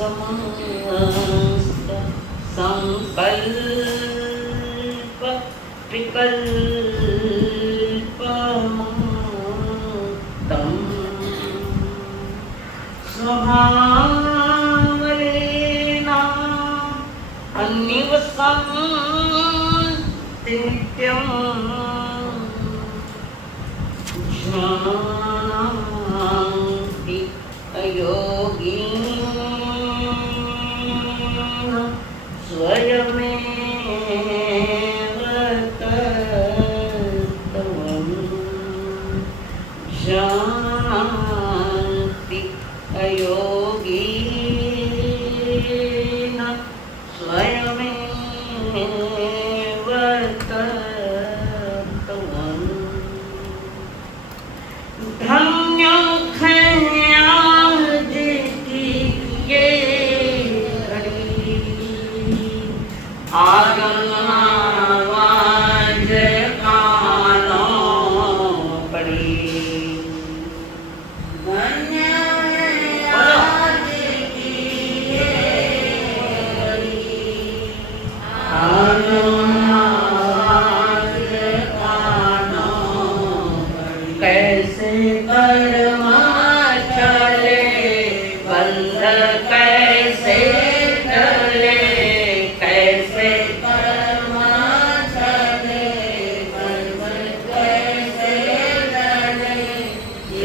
समस्त संकल्प विकल्पमूतं स्वभावरेण अन्निवसन्ति नित्यं जानन्ति अयोगिनः स्वयमेव तत्त्वम् जानन्ति अयोगिनः स्वयमेव तत्त्वम् धन्यं खयाल जितिये हरि आगमनावाज कानो पड़ी कैसे कर्मा चले बंध कैसे टले कैसे कर्मा चले बंध कैसे टले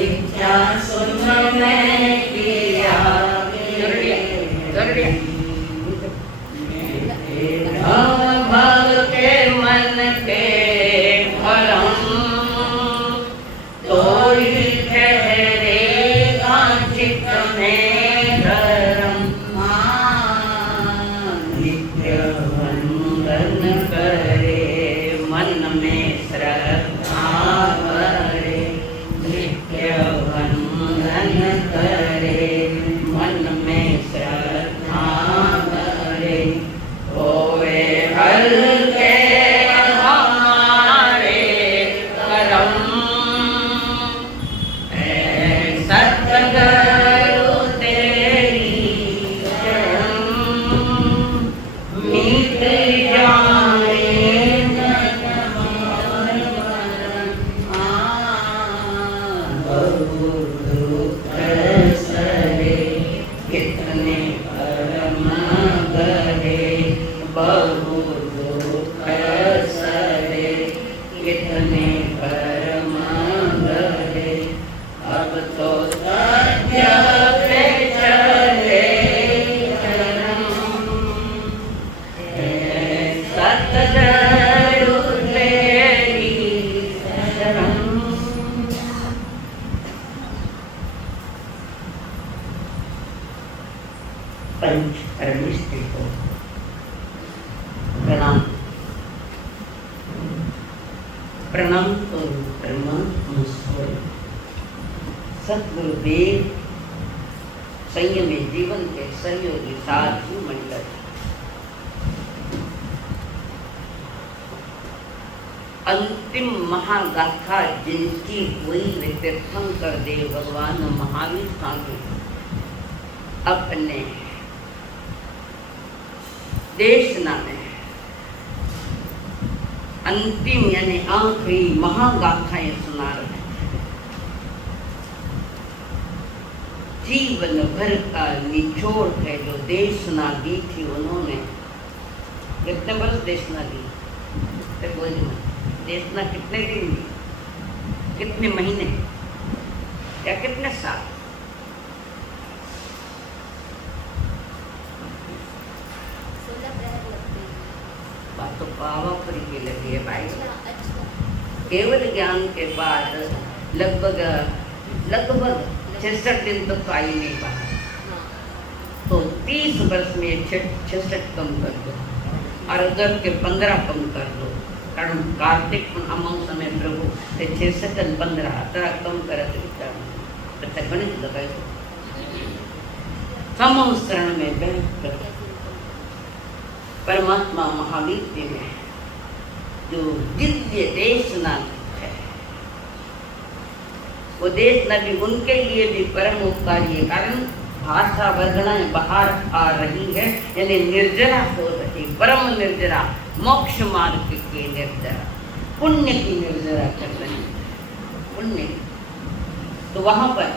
इच्छा सुनने किया भग के मन के भरम तो ही ठहरेगा चित्त में धर्म नित्य वंदन करे मन में श्रद्धा भरे नित्य वंदन करे मन में श्रद्धा भरे होए हल्के हमारे करम सतगुरु तेरी शरण मीत जाए बहु दुख सहे कितने परम गहे बहु दुख सहे कितने परम गहे अब तो सत्य पे चले चरण सतगुरु तेरी शरण पंच परमेश्वर को प्रणाम प्रणाम करो प्रणाम नमस्कार सतगुरुदेव संयमी जीवन के सहयोगी साथी मंडल अंतिम महागाथा जिनकी हुई वे तीर्थंकर देव भगवान महावीर स्वामी अपने देशना में अंतिम यानी आखिरी महागाथाएं सुना रहे हैं। जीवन भर का निचोड़ है जो देशना दी थी उन्होंने। कितने बरस देशना दी? देशना कितने दिन दी, कितने महीने या कितने साल? बात तो पावापुरी की लगी है भाई। केवल ज्ञान के बाद लगभग 66 दिन तक तो आई नहीं पाया। तो 30 वर्ष में 66 कम कर दो और अगर के 15 कम कर दो, कारण कार्तिक अमावस में प्रभु 66 और 15 तरह कम करते गणित लगाए संवत्सरण में बहकर परमात्मा महावीर जी में जो दिव्य देशना है वो देश नदी उनके लिए भी परम उपकारी है। कारण भाषा वर्गणाएं बाहर आ रही है, यानी निर्जरा हो रही, परम निर्जरा, मोक्ष मार्ग की निर्जरा, पुण्य की निर्जरा कर रही है, पुण्य। तो वहां पर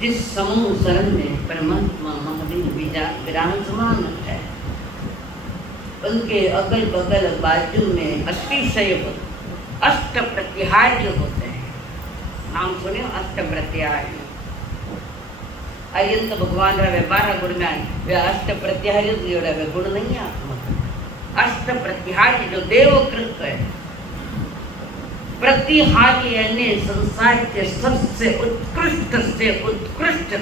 जिस समूह शरण में परमात्मा महावीर विराजमान है, उनके अगल बगल बाजू में अतिशय अष्ट प्रतिहार्य होते हैं। नाम सुने अष्ट प्रत्याहार्य? अयंत भगवान रहे 12 गुण में आए, वे अष्ट प्रत्याहार्य जोड़े वे गुण नहीं आत्मा। अष्ट प्रतिहार्य जो देवकृत है, प्रतिहार्य यानी संसार के सबसे उत्कृष्ट से उत्कृष्ट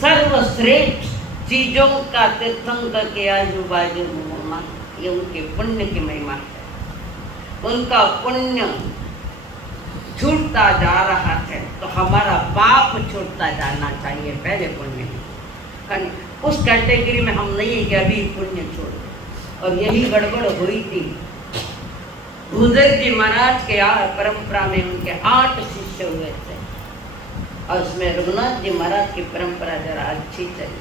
सर्वश्रेष्ठ चीजों का तीर्थंकर के आजू बाजू होना, ये उनके पुण्य की महिमा है। उनका पुण्य छूटता जा रहा है तो हमारा पाप छूटता जाना चाहिए पहले पुण्य में। उस कैटेगरी में हम नहीं है कि अभी पुण्य छोड़। और यही गड़बड़ हुई थी भूदेव जी महाराज के परंपरा में। उनके 8 शिष्य हुए थे और उसमें रघुनाथ जी महाराज की परंपरा जरा अच्छी चली।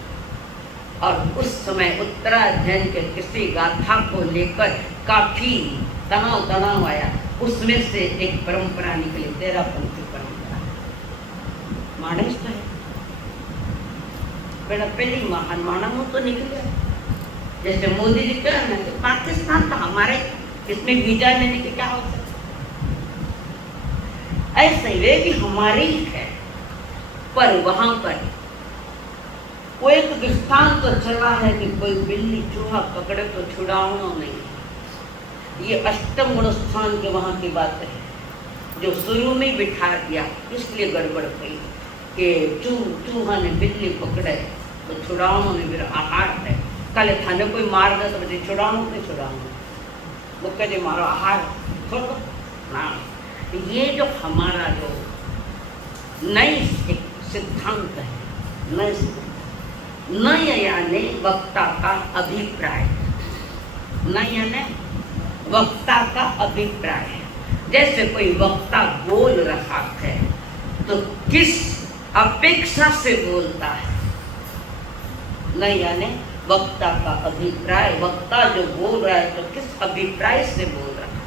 और उस समय उत्तरायण के किसी गाथा को लेकर काफी तनाव आया। उसमें से एक परंपरा निकली, 13 पंथी परंपरा। मानस है बेटा, पहली महान मानव तो निकले। जैसे मोदी जी कह रहे हैं पाकिस्तान तो हमारे, इसमें वीजा लेने के क्या हो सकता, ऐसे वे भी हमारे ही है। पर वहां पर वो एक दृष्टांत तो चला है कि कोई बिल्ली चूहा पकड़े तो छुड़ाना नहीं। ये अष्टम गुण स्थान के वहाँ की बात है, जो शुरू में बिठा दिया, इसलिए गड़बड़ हुई कि चूहा ने बिल्ली पकड़े तो छुड़ाना नहीं, फिर आहार है। कल थाने कोई मार दे तो बच्चे छुड़ाना नहीं, छुड़ाना वो कहते मारो आहार छोड़ो ना। ये जो हमारा जो नई सिद्धांत है, नय यानी वक्ता का अभिप्राय, नय यानी वक्ता का अभिप्राय है। जैसे कोई वक्ता बोल रहा है तो किस अपेक्षा से बोलता है, नय यानी वक्ता का अभिप्राय। वक्ता जो बोल रहा है तो किस अभिप्राय से बोल रहा है,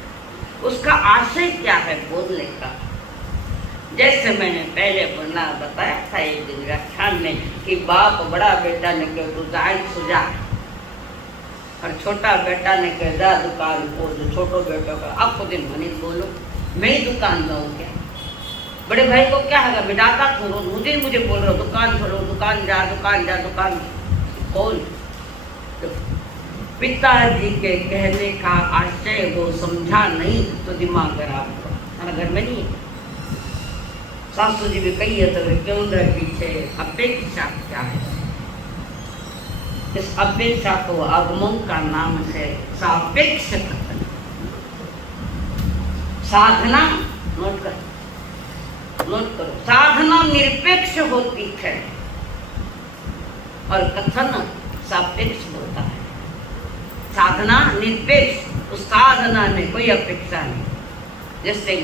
उसका आशय क्या है बोलने का। जैसे मैंने पहले बताया था एक दिन व्याख्यान में कि बाप बड़ा बेटा ने कहा तू जाए सुझा, और छोटा बेटा ने कहा जा दुकान खोल। छोटो बेटो का आपको दिन मनी बोलो मैं ही दुकान जाऊँ क्या। बड़े भाई को क्या है बिठाता खोलो, मुझे बोल रहा दुकान खोलो, दुकान जा दुकान खोल। तो पिताजी के कहने का आशय वो समझा नहीं तो दिमाग खराब हुआ। घर में नहीं, सासू जी भी कही है तो क्यों रहे पीछे, अपेक्षा क्या है। इस अपेक्षा को आगमन का नाम है सापेक्ष कथन। साधना नोट करो, साधना निरपेक्ष होती है और कथन सापेक्ष होता है। साधना निरपेक्ष, उस साधना में कोई अपेक्षा नहीं। जैसे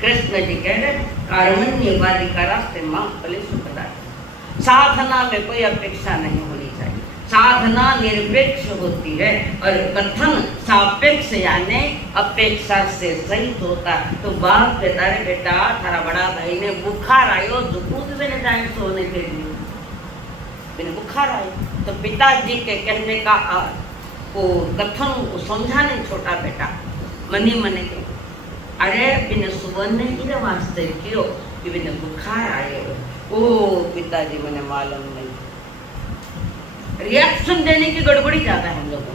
कृष्ण जी कह रहे कार्मण्यवादी का रास्ते मां फले सुखदायक। साधना में कोई अपेक्षा नहीं होनी चाहिए, साधना निरपेक्ष होती है और कथन सापेक्ष यानी अपेक्षा से सहित होता है। तो बाप कहता है बेटा थारा बड़ा भाई ने बुखार आयो दूध में जाए सोने के लिए, मैंने बुखार आयो तो पिताजी के कहने का को कथन को समझा नहीं छोटा बेटा मनी मने के, अरे बिना सुवर्ण इन वास्ते क्यों कि बिना बुखार आए। ओ पिताजी मैंने मालूम नहीं। रिएक्शन देने की गड़बड़ी ज्यादा है हम लोगों को,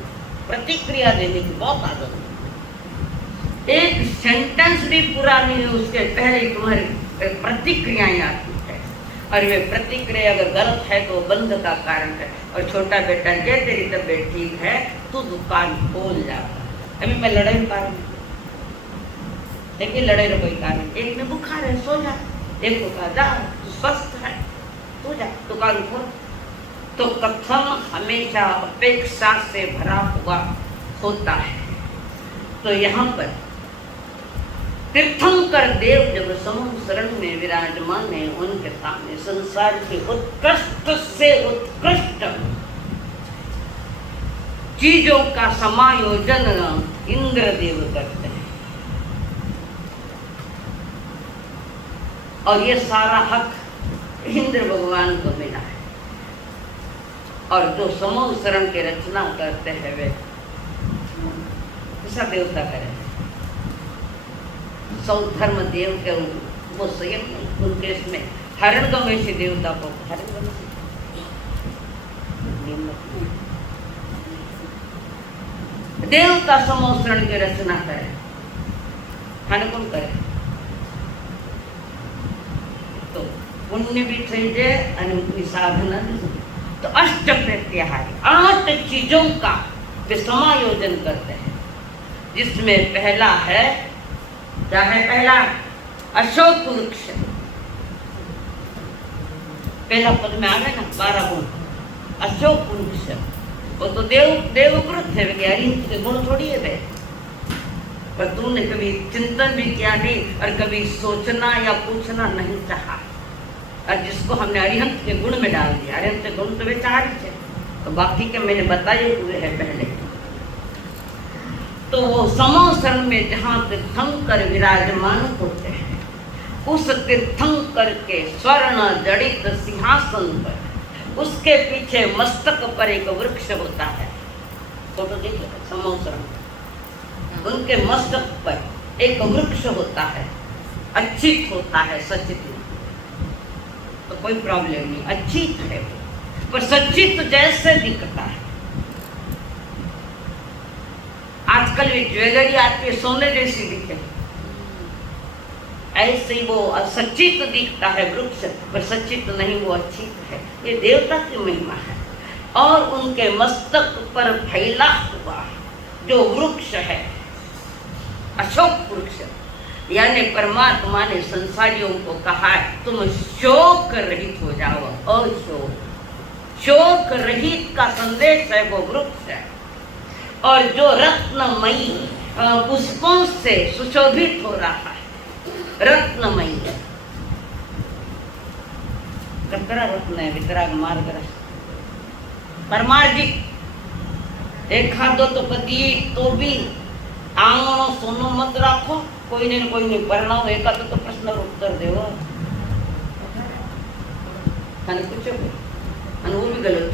प्रतिक्रिया देने की बहुत आदत है। एक सेंटेंस भी पूरा नहीं है उसके पहले तुम्हारी प्रतिक्रियाएं आती है और वे प्रतिक्रिया अगर गलत है तो बंद का कारण है। और छोटा बेटा ये तेरी तबीयत ठीक है तू दुकान खोल जाता। अभी मैं लड़ाई पा रही देखिए लड़ाई का कोई कारण, एक में बुखार है सो जा, एक को कहा जा तू स्वस्थ है तू जा दुकान खोल। तो कथन हमेशा अपेक्षा से भरा हुआ होता है। तो यहाँ पर तीर्थंकर देव जब समूह शरण में विराजमान है, उनके सामने संसार के उत्कृष्ट से उत्कृष्ट चीजों का समायोजन इंद्रदेव करते हैं। और ये सारा हक इंद्र भगवान को मिला है। और जो समूह शरण की रचना करते हैं वे ऐसा देवता करे, सौ धर्म देव के वो संयम उनके इसमें हरणगमेशी देवता को देवता समोषण की रचना करे, हन कौन करे तो पुण्य भी થઈ જાય અને उनकी साधना भी। तो अष्ट प्रत्याहारी 8 चीजों का वे समायोजन करते हैं, जिसमें पहला है, क्या है पहला? अशोक वृक्ष। पहला पद में आ गए ना 12 गुण। अशोक वृक्ष वो तो देवकृत है, हरिहंस के गुण थोड़ी है वे। पर तूने कभी चिंतन भी किया नहीं और कभी सोचना या पूछना नहीं चाहा, और जिसको हमने अरिहंत के गुण में डाल दिया। अरिहंत के गुण तो वे 4 ही थे, तो बाकी के मैंने बताए हुए हैं पहले। तो वो समोसरण में जहाँ तीर्थंकर विराजमान होते हैं, उस तीर्थंकर के स्वर्ण जड़ित सिंहासन पर, उसके पीछे मस्तक पर एक वृक्ष होता है। फोटो देखिए समोसरण, उनके मस्तक पर एक वृक्ष होता है, अच्छित होता है, सचित नहीं। तो कोई प्रॉब्लम नहीं, अच्छित है वो, पर सचित जैसे दिखता है। आजकल भी ज्वेलरी आती है सोने जैसी दिखे, ऐसे ही वो असचित दिखता है वृक्ष, पर सचित नहीं, वो अच्छित है। ये देवता की महिमा है। और उनके मस्तक पर फैला हुआ जो वृक्ष है, अशोक वृक्ष, यानी परमात्मा ने संसारियों को कहा है तुम शोक रहित हो जाओ। शोक रहित का संदेश है वो वृक्ष है। और जो रत्नमयी पुष्पों से सुशोभित हो रहा है, रत्नमयी कतरा रत्न है, वितराग मार्ग परमार्जित। एक खादो तो पति तो भी आंगणो सोनो मत राखो, कोई ने परिणाम एक तो प्रश्न उत्तर देव पूछो, वो भी गलत।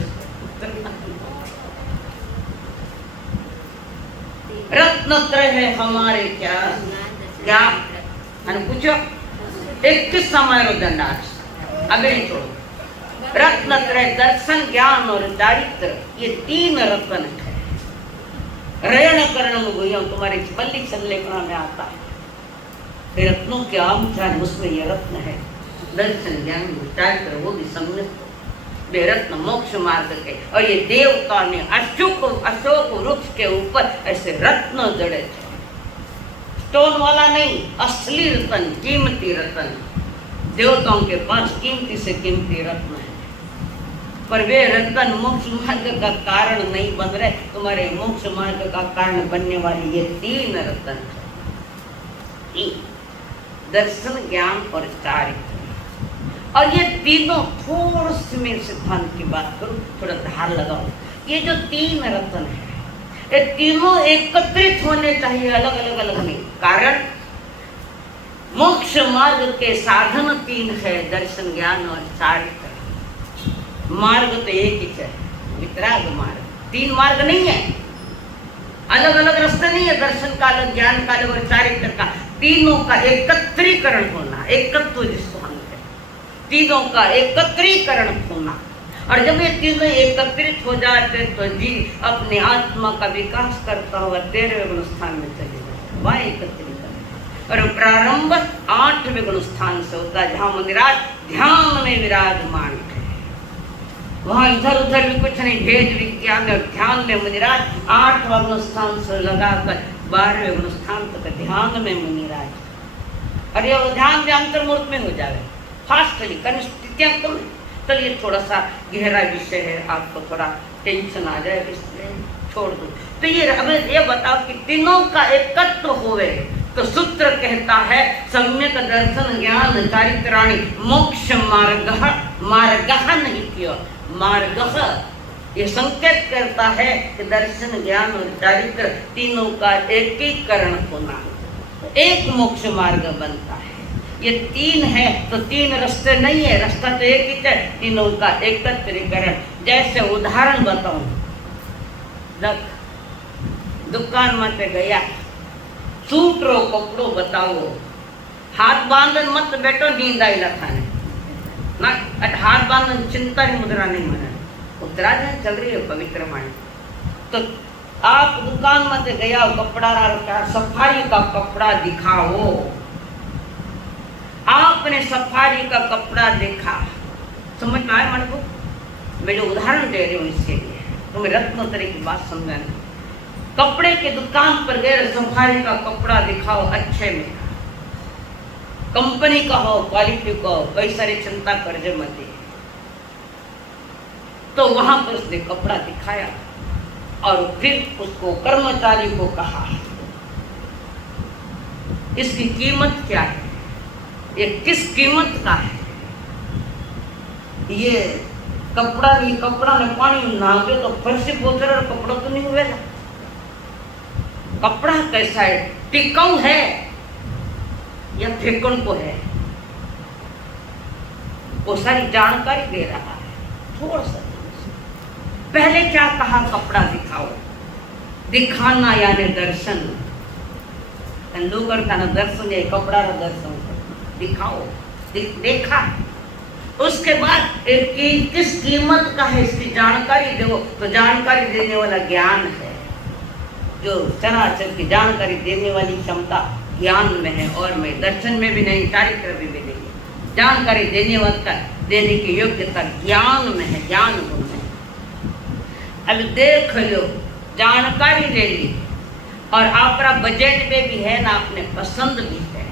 रत्नत्रय है हमारे क्या क्या पूछो। 21 समय दंडार्थ अभी नहीं छोड़ो। रत्नत्रय दर्शन, ज्ञान और दारिद्र, ये 3 रत्न है। रयण करण गुह्यम तुम्हारे पल्ली संलेखना में आता है। रत्नों के आम चार, उसमें ये रत्न है, दर्शन, ज्ञान, दारिद्र, वो भी सम्मिलित वे रत्न मोक्ष मार्ग के। और ये देवता ने अशोक वृक्ष के ऊपर ऐसे रत्न जड़े थे, स्टोन वाला नहीं, असली रत्न, कीमती रत्न। देवताओं के पास कीमती से कीमती रत्न है, पर वे रत्न मोक्ष मार्ग का कारण नहीं बन रहे। तुम्हारे मोक्ष मार्ग का कारण बनने वाले ये 3 रत्न है, दर्शन, ज्ञान और चारित्र। और ये तीनों, थोड़ा सी मैं सिद्धांत की बात करूं, थोड़ा धार लगाओ। ये जो 3 रत्न है, ये तीनों एकत्रित होने चाहिए, अलग अलग नहीं। कारण मोक्ष मार्ग के साधन 3 है, दर्शन, ज्ञान और चारित्र। मार्ग तो एक ही है, वितराग मार्ग। 3 मार्ग नहीं है, अलग अलग रास्ते नहीं है। दर्शन का अलग, ज्ञान का अलग और चारित्र का, तीनों का एकत्रीकरण होना, एकत्व जिसको हम कहते हैं, तीनों का एकत्रीकरण होना। और जब ये तीनों एकत्रित हो जाते तो जी अपने आत्मा का विकास करता हुआ 13वें गुण स्थान में चले जाते, वह एकत्रीकरण। और प्रारंभ 8वें गुण स्थान से होता है, जहाँ मुनिराज ध्यान में विराजमान है। वहाँ इधर उधर भी कुछ नहीं, भेद विज्ञान और ध्यान में मुनिराज 8वां गुण स्थान से लगाकर 12वें गुण स्थान तक ध्यान में मुनिराज। और ये ध्यान में अंतर्मूर्त में हो जाए फास्टली, कनिष्ठित्यां कम। चलिए थोड़ा सा गहरा विषय है, आपको थोड़ा टेंशन आ जाए, इसलिए छोड़ दो। तो ये हमें ये बताओ कि तीनों का एकत्व होवे तो सूत्र कहता है सम्यक दर्शन ज्ञान चारित्राणि मोक्ष मार्गः, मार्गः नहीं किया, मार्गः ये संकेत करता है कि दर्शन ज्ञान और चारित्र तीनों का एकीकरण होना, एक मोक्ष मार्ग बनता है। ये तीन है तो तीन रास्ते नहीं है, रास्ता तो एक ही है, तीनों का एकत्रीकरण। जैसे उदाहरण बताऊं, दुकान में पे गया, सूट रो कपड़ो बताओ, हाथ बांधन मत बैठो, नींद आई लखाने ना, हाथ बांधन चिंता की मुद्रा नहीं माने, उत्तरायण चल रही है पवित्र माने। तो आप दुकान में से गया, कपड़ा रखा, सफारी का कपड़ा दिखाओ, आपने सफारी का कपड़ा देखा, समझ में आया मन को? मैं जो उदाहरण दे रही हूँ इसके लिए तुम्हें रत्नोत्तरी की बात समझाना। कपड़े की दुकान पर गए, सफारी का कपड़ा दिखाओ, अच्छे में कंपनी का हो, क्वालिटी का हो, पैसा री चिंता कर्जे मत। तो वहां पर उसने कपड़ा दिखाया और फिर उसको कर्मचारी को कहा इसकी कीमत क्या है, ये किस कीमत का है, ये कपड़ा ने पानी नागे तो फर्शी पोतर और कपड़ा तो नहीं हुएगा। कपड़ा कैसा है, टिकाऊ है या फेंकन को है, वो सारी जानकारी दे रहा है। थोड़ा सा पहले क्या कहा, कपड़ा दिखाओ, दिखाना यानी दर्शन, का ना दर्शन है, कपड़ा का दर्शन दिखाओ, देखा। उसके बाद किस कीमत का है इसकी जानकारी दो, तो जानकारी देने वाला ज्ञान है, जो चराचर की जानकारी देने वाली क्षमता ज्ञान में है, और में दर्शन में भी नहीं, चारित्र में भी नहीं। जानकारी देने की योग्यता ज्ञान में है, ज्ञान गुण में। अब देख लो, जानकारी ले ली और आपका बजट में भी है ना, अपने पसंद भी है,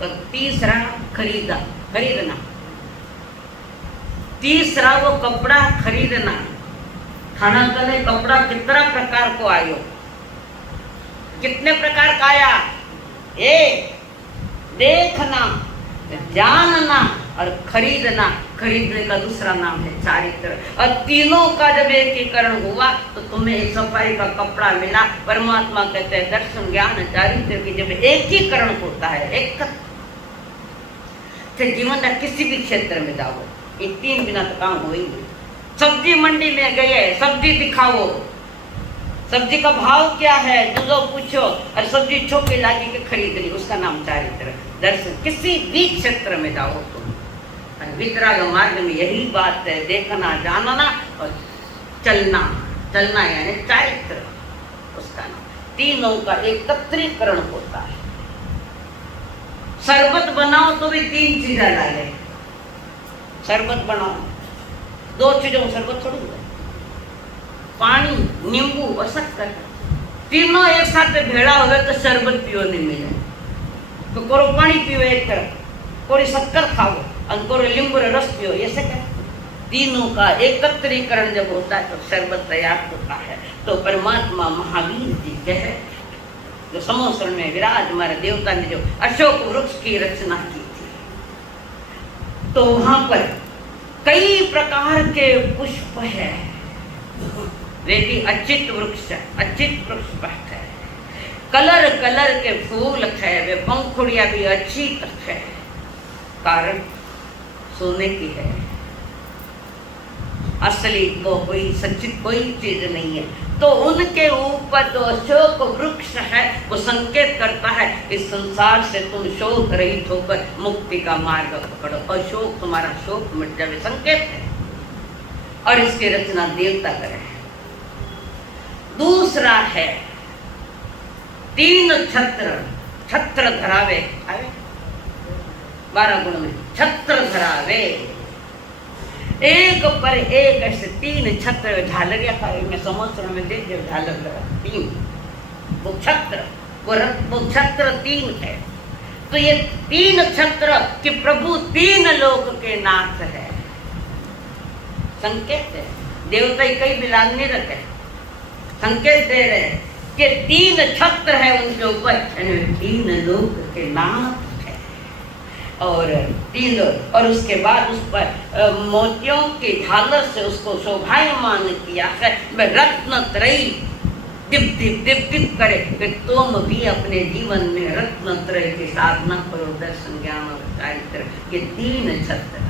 तो तीसरा खरीदना, तीसरा वो कपड़ा खरीदना। खाना कने कपड़ा कितना प्रकार को आयो, कितने प्रकार का आया, एक देखना, जानना और खरीदना। खरीदने का दूसरा नाम है चारित्र। और तीनों का जब एकीकरण हुआ तो तुम्हें एक सफाई का कपड़ा मिला। परमात्मा कहते हैं दर्शन ज्ञान चारित्र की जब एकीकरण होता है, एक जीवन का किसी भी क्षेत्र में जाओ, ये तीन बिना तो काम हो ही नहीं। सब्जी मंडी में गए, सब्जी दिखाओ, सब्जी का भाव क्या है जो पूछो, और सब्जी छोके लागी के खरीद ली, उसका नाम चारित्र। दर्शन किसी भी क्षेत्र में जाओ तुम, वितराग मार्ग में यही बात है, देखना, जानना और चलना यानी चारित्र, उसका नाम। तीनों का एकत्रीकरण होता है। शरबत बनाओ तो भी तीन चीजें डाले, शरबत बनाओ, दो चीजों में शरबत थोड़ी है, पानी, नींबू और शक्कर, तीनों एक साथ भेड़ा हो गए तो शरबत पियो नहीं मिले। तो कोरो पानी पियो एक तरफ, कोरी शक्कर खाओ और कोरो नींबू रस पियो, ऐसे क्या? तीनों का एकत्रीकरण जब होता है तो शरबत तैयार होता है। तो परमात्मा महावीर जी कहे, जो समोसर में विराजमान देवता ने जो अशोक वृक्ष की रचना की थी, तो वहां पर कई प्रकार के पुष्प है, वे भी अचित वृक्ष है, कलर के फूल है, वे पंखुड़िया भी अच्छी है, कारण सोने की है, असली को कोई सच्ची कोई चीज नहीं है। तो उनके ऊपर जो अशोक वृक्ष है वो संकेत करता है इस संसार से तुम शोक रहित होकर मुक्ति का मार्ग पकड़ो, अशोक तुम्हारा शोक मिट जाए, संकेत है। और इसकी रचना देवता करे। दूसरा है तीन छत्र धरावे, 12 गुण में छत्र धरावे, एक पर एक ऐसे तीन छत्र, झालरिया था में संवत्सर में देख झालर लगा, तीन वो छत्र तीन है। तो ये तीन छत्र कि प्रभु तीन लोक के नाथ है, संकेत है। देवता कई बिलाग नहीं रखे, संकेत दे रहे कि 3 छत्र है उनके ऊपर, यानी 3 लोक के नाथ है। और 3 और उसके बाद उस पर मोतियों की झालर से उसको शोभायमान किया है। मैं रत्न त्रयी दिप दिप दिप दिप करे कि तुम भी अपने जीवन में रत्न त्रय की साधना करो, दर्शन ज्ञान और चारित्र के 3 छत्र।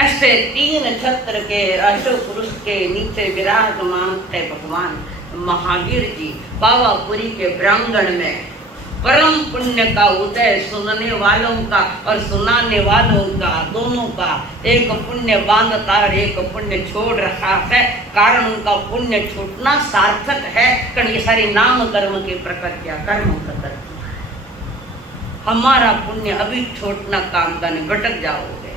ऐसे 3 छत्र के अशोक पुरुष के नीचे विराजमान थे भगवान महावीर जी पावापुरी के प्रांगण में। परम पुण्य का उदय सुनने वालों का और सुनाने वालों का, दोनों का एक पुण्य बांधता और एक पुण्य छोड़ रखा है। कारण उनका पुण्य छूटना सार्थक है, कारण ये सारी नाम कर्म की प्रकृतियां कर्म प्रकृति। हमारा पुण्य अभी छोड़ना काम करने भटक जाओगे।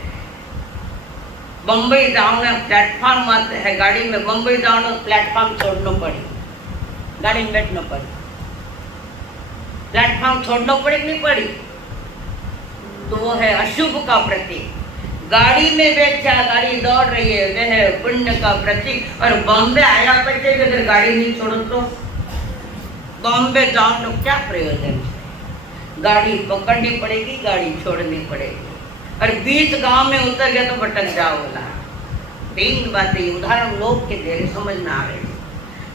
बम्बई जाओगे प्लेटफॉर्म आते हैं गाड़ी में, बम्बई जाओ प्लेटफॉर्म छोड़ना पड़े, गाड़ी में बैठना पड़े, प्लेटफॉर्म छोड़ना पड़े नहीं पड़ी, तो वो है अशुभ का प्रतीक। गाड़ी में बैठा, गाड़ी दौड़ रही है, वह है पुण्य का प्रतीक। और बॉम्बे आया पड़ते अगर गाड़ी नहीं छोड़ो तो बॉम्बे जाओ तो क्या प्रयोजन है? गाड़ी पकड़नी पड़ेगी, गाड़ी छोड़नी पड़ेगी, और बीच गांव में उतर गया तो भटक जाओगा। 3 बातें उदाहरण लोग के देर समझ में आ रही।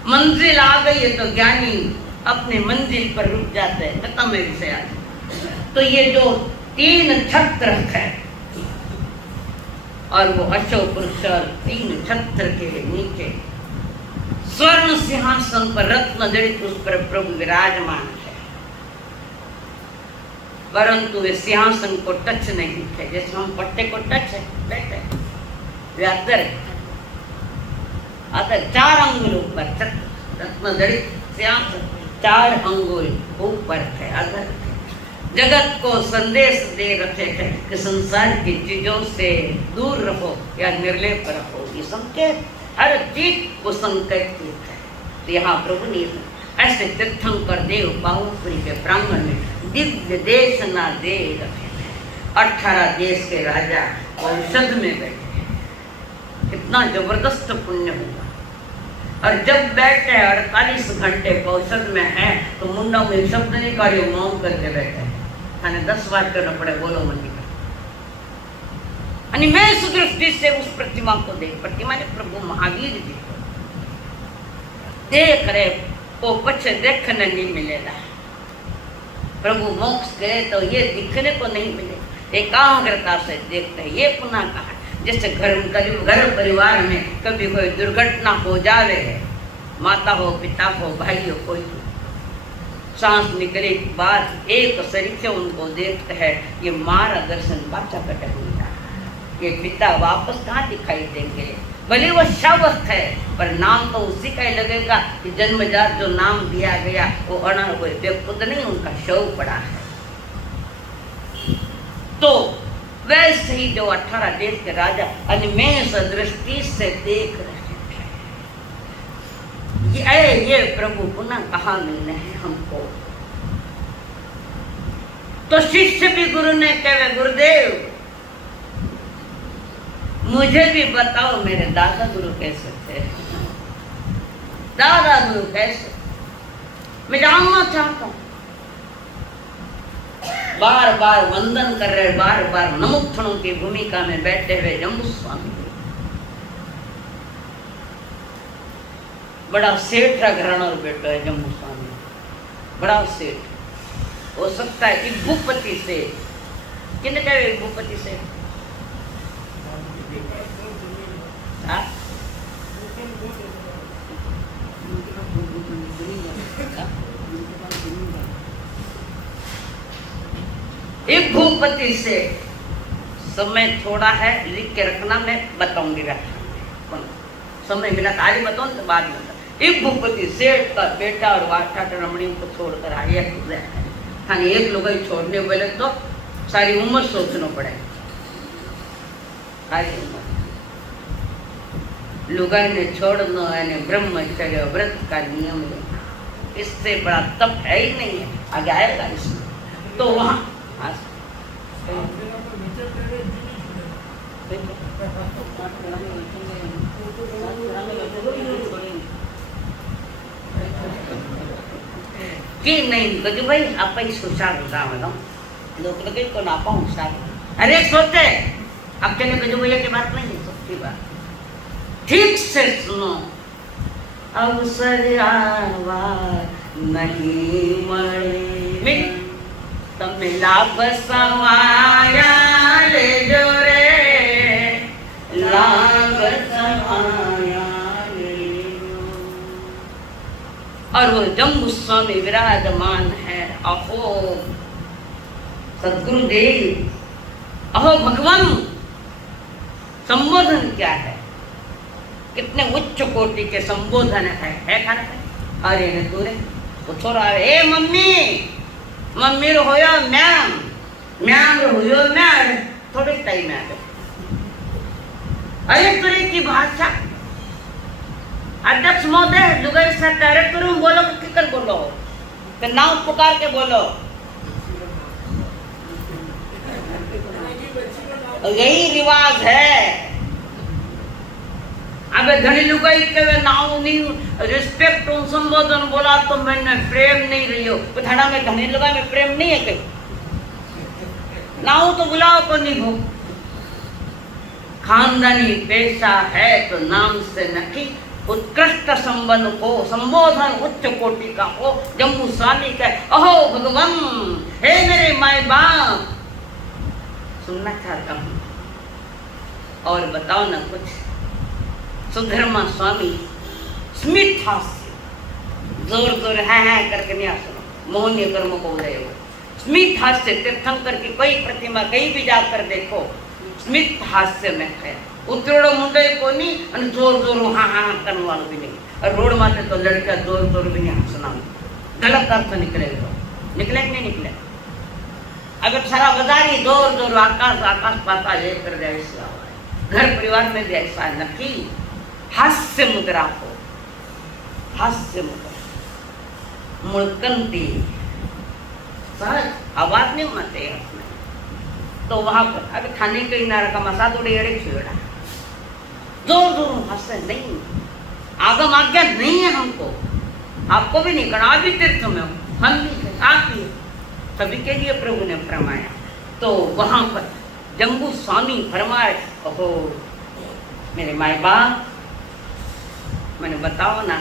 मंजिल आ गई है तो ज्ञानी अपने मंजिल पर रुक जाते हैं, खत्म है विषय आज। तो ये जो 3 छत्र है और वो अशोक पुरुष 3 छत्र के नीचे स्वर्ण सिंहासन पर रत्न जड़ित उस पर प्रभु विराजमान है, परंतु वे सिंहासन को टच नहीं थे। जैसे हम पट्टे को टच है बैठे, वे अदर 4 अंगुलों पर रत्न जड़ित सिंहासन 4 अंगुल ऊपर थे, अदर थे। जगत को संदेश दे रखे थे कि संसार की चीजों से दूर रहो या निर्लेप रहो। ये संकेत हर चीज को संकेत है। तो यहाँ प्रभु ने ऐसे तीर्थंकर देव पावनपुरी के प्रांगण में दिव्य देशना दे रखे थे। 18 देश के राजा औषध में बैठे, कितना जबरदस्त पुण्य होगा। और जब बैठे 48 घंटे औषध में है तो मुंडा में शब्द नहीं कार्य मौन करके बैठे, थाने 10 बार करना पड़े, बोलो मन निकल। मैं इस दृष्टि से उस प्रतिमा को देख, प्रतिमा ने प्रभु महावीर जी को देख रहे, वो पीछे देखने नहीं मिलेगा। प्रभु मोक्ष गए तो ये दिखने को नहीं मिले, एकाग्रता से देखते हैं। ये पुनः कहा जैसे घर परिवार में कभी कोई दुर्घटना हो जावे है, माता हो पिता हो भाई हो, कोई सांस निकले के बाद एक शरीर से उनको देखते हैं, ये मारा दर्शन बाचा कटे हुआ, ये पिता वापस कहाँ दिखाई देंगे? भले वो शव है पर नाम तो उसी का ही लगेगा कि जन्मजात जो नाम दिया गया वो अनर हुए, वे खुद नहीं, उनका शव पड़ा है। तो वैसे ही जो 18 देश के राजा अनिमेष दृष्टि से देख रहे थे, ये प्रभु पुनः कहाँ मिलने हैं हमको। तो शिष्य भी गुरु ने कहे, गुरुदेव मुझे भी बताओ मेरे दादा गुरु कैसे थे, दादा गुरु कैसे, मैं जानना चाहता हूँ। बार बार वंदन कर रहे, बार बार नमुत्थणों की भूमिका में बैठे हुए जम्बू स्वामी, बड़ा सेठ घराना और बेटा है जम्बू स्वामी, बड़ा सेठ हो सकता है। इब्बूपति से किन्ने कहे इब्बूपति से एक भूपति से समय थोड़ा है, लिख के रखना, मैं बताऊंगी व्याख्यान। समय मिला तो आज बताऊं तो बाद में। एक भूपति सेठ का बेटा और वाष्ठाट रमणी को छोड़कर आया, खाली एक लोग ही छोड़ने बोले तो सारी उम्र सोचना पड़े, सारी उम्र लुगाई ने छोड़ना है, ब्रह्मचर्य व्रत का नियम है, इससे बड़ा तप है ही नहीं है, आगे आएगा इसमें। तो वहाँ कि नहीं गजू भाई आप ही सुशार बताओ लोग लगे तो ना पाऊँ सार अरे सोते अब चले गजू भैया की बात नहीं है सबकी बात ठीक से सुनो अवसर आवा नहीं मरे तमे लाभ समाया ले जो रे लाभ समाया ले जो। और वो जम्बू स्वामी विराजमान है। अहो सदगुरुदेव, अहो भगवान, संबोधन क्या है, कितने उच्च कोटि के संबोधन है खाना पे। अरे ने तूरे वो छोरा ए मम्मी मम्मी रो होयो मैम मैम रो होयो मैम थोड़े टाइम आ गए। अरे तुरे की भाषा अध्यक्ष महोदय लुगाई से डायरेक्ट करूं बोलो कि कर बोलो तो नाम पुकार के बोलो। यही रिवाज है। अबे धनी लुगाई के नाव नहीं रिस्पेक्ट और संबोधन बोला तो मैंने प्रेम नहीं रही हो तो थाना में धनी लुगाई में प्रेम नहीं है कहीं नाव तो बुलाओ को नहीं हो। खानदानी पेशा है तो नाम से नकी उत्कृष्ट संबंध हो संबोधन उच्च कोटि का हो। जम्मू स्वामी का अहो भगवान हे मेरे माए बाप सुनना चाहता हूँ और बताओ ना कुछ। सुधर्मा स्वामी स्मित हास्य जोर जोर है करके नहीं सुनो मोहनीय कर्म को रहे हो। स्मित हास्य तीर्थंकर की कोई प्रतिमा कहीं भी जाकर देखो स्मित हास्य में है। उतरो मुंडे को नहीं और जोर जोर हाँ हाँ करने वालों भी नहीं। और रोड माते तो लड़का जोर जोर भी नहीं हंसना गलत अर्थ निकलेगा निकले कि नहीं निकले। अगर सारा बाजार ही जोर जोर आकाश आकाश पाताल एक कर जाए घर परिवार में भी ऐसा नकी हास्य मुद्रा हो। हास्य मुद्रा मुड़कंती सहज आवाज नहीं होते तो वहां पर अगर खाने के किनारे का मसा थोड़ी अड़े छेड़ा जोर जोर हंसे नहीं। आगम आज्ञा नहीं है हमको आपको भी नहीं करना भी तीर्थ में हम भी आप भी सभी के लिए प्रभु ने फरमाया। तो वहां पर जम्बू स्वामी फरमाए ओहो मेरे माए बाप मैंने बताओ ना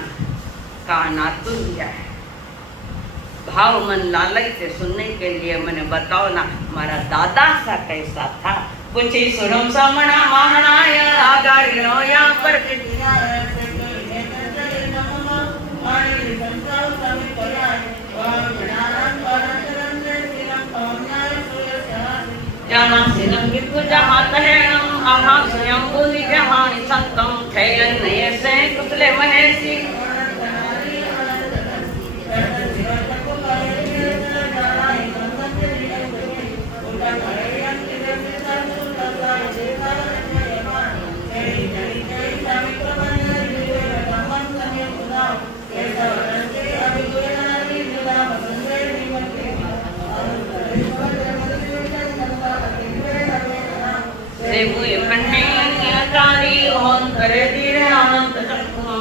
कान आतुर दिया है भाव मन लालच से सुनने के लिए। मैंने बताओ ना हमारा दादा सा कैसा था पूछे सुरम सामना माहनाय आगारिनो या पर जाना सिनम कितु जहात है आहा स्वयं बोली जहान संतम थे नए से कुतले महेशी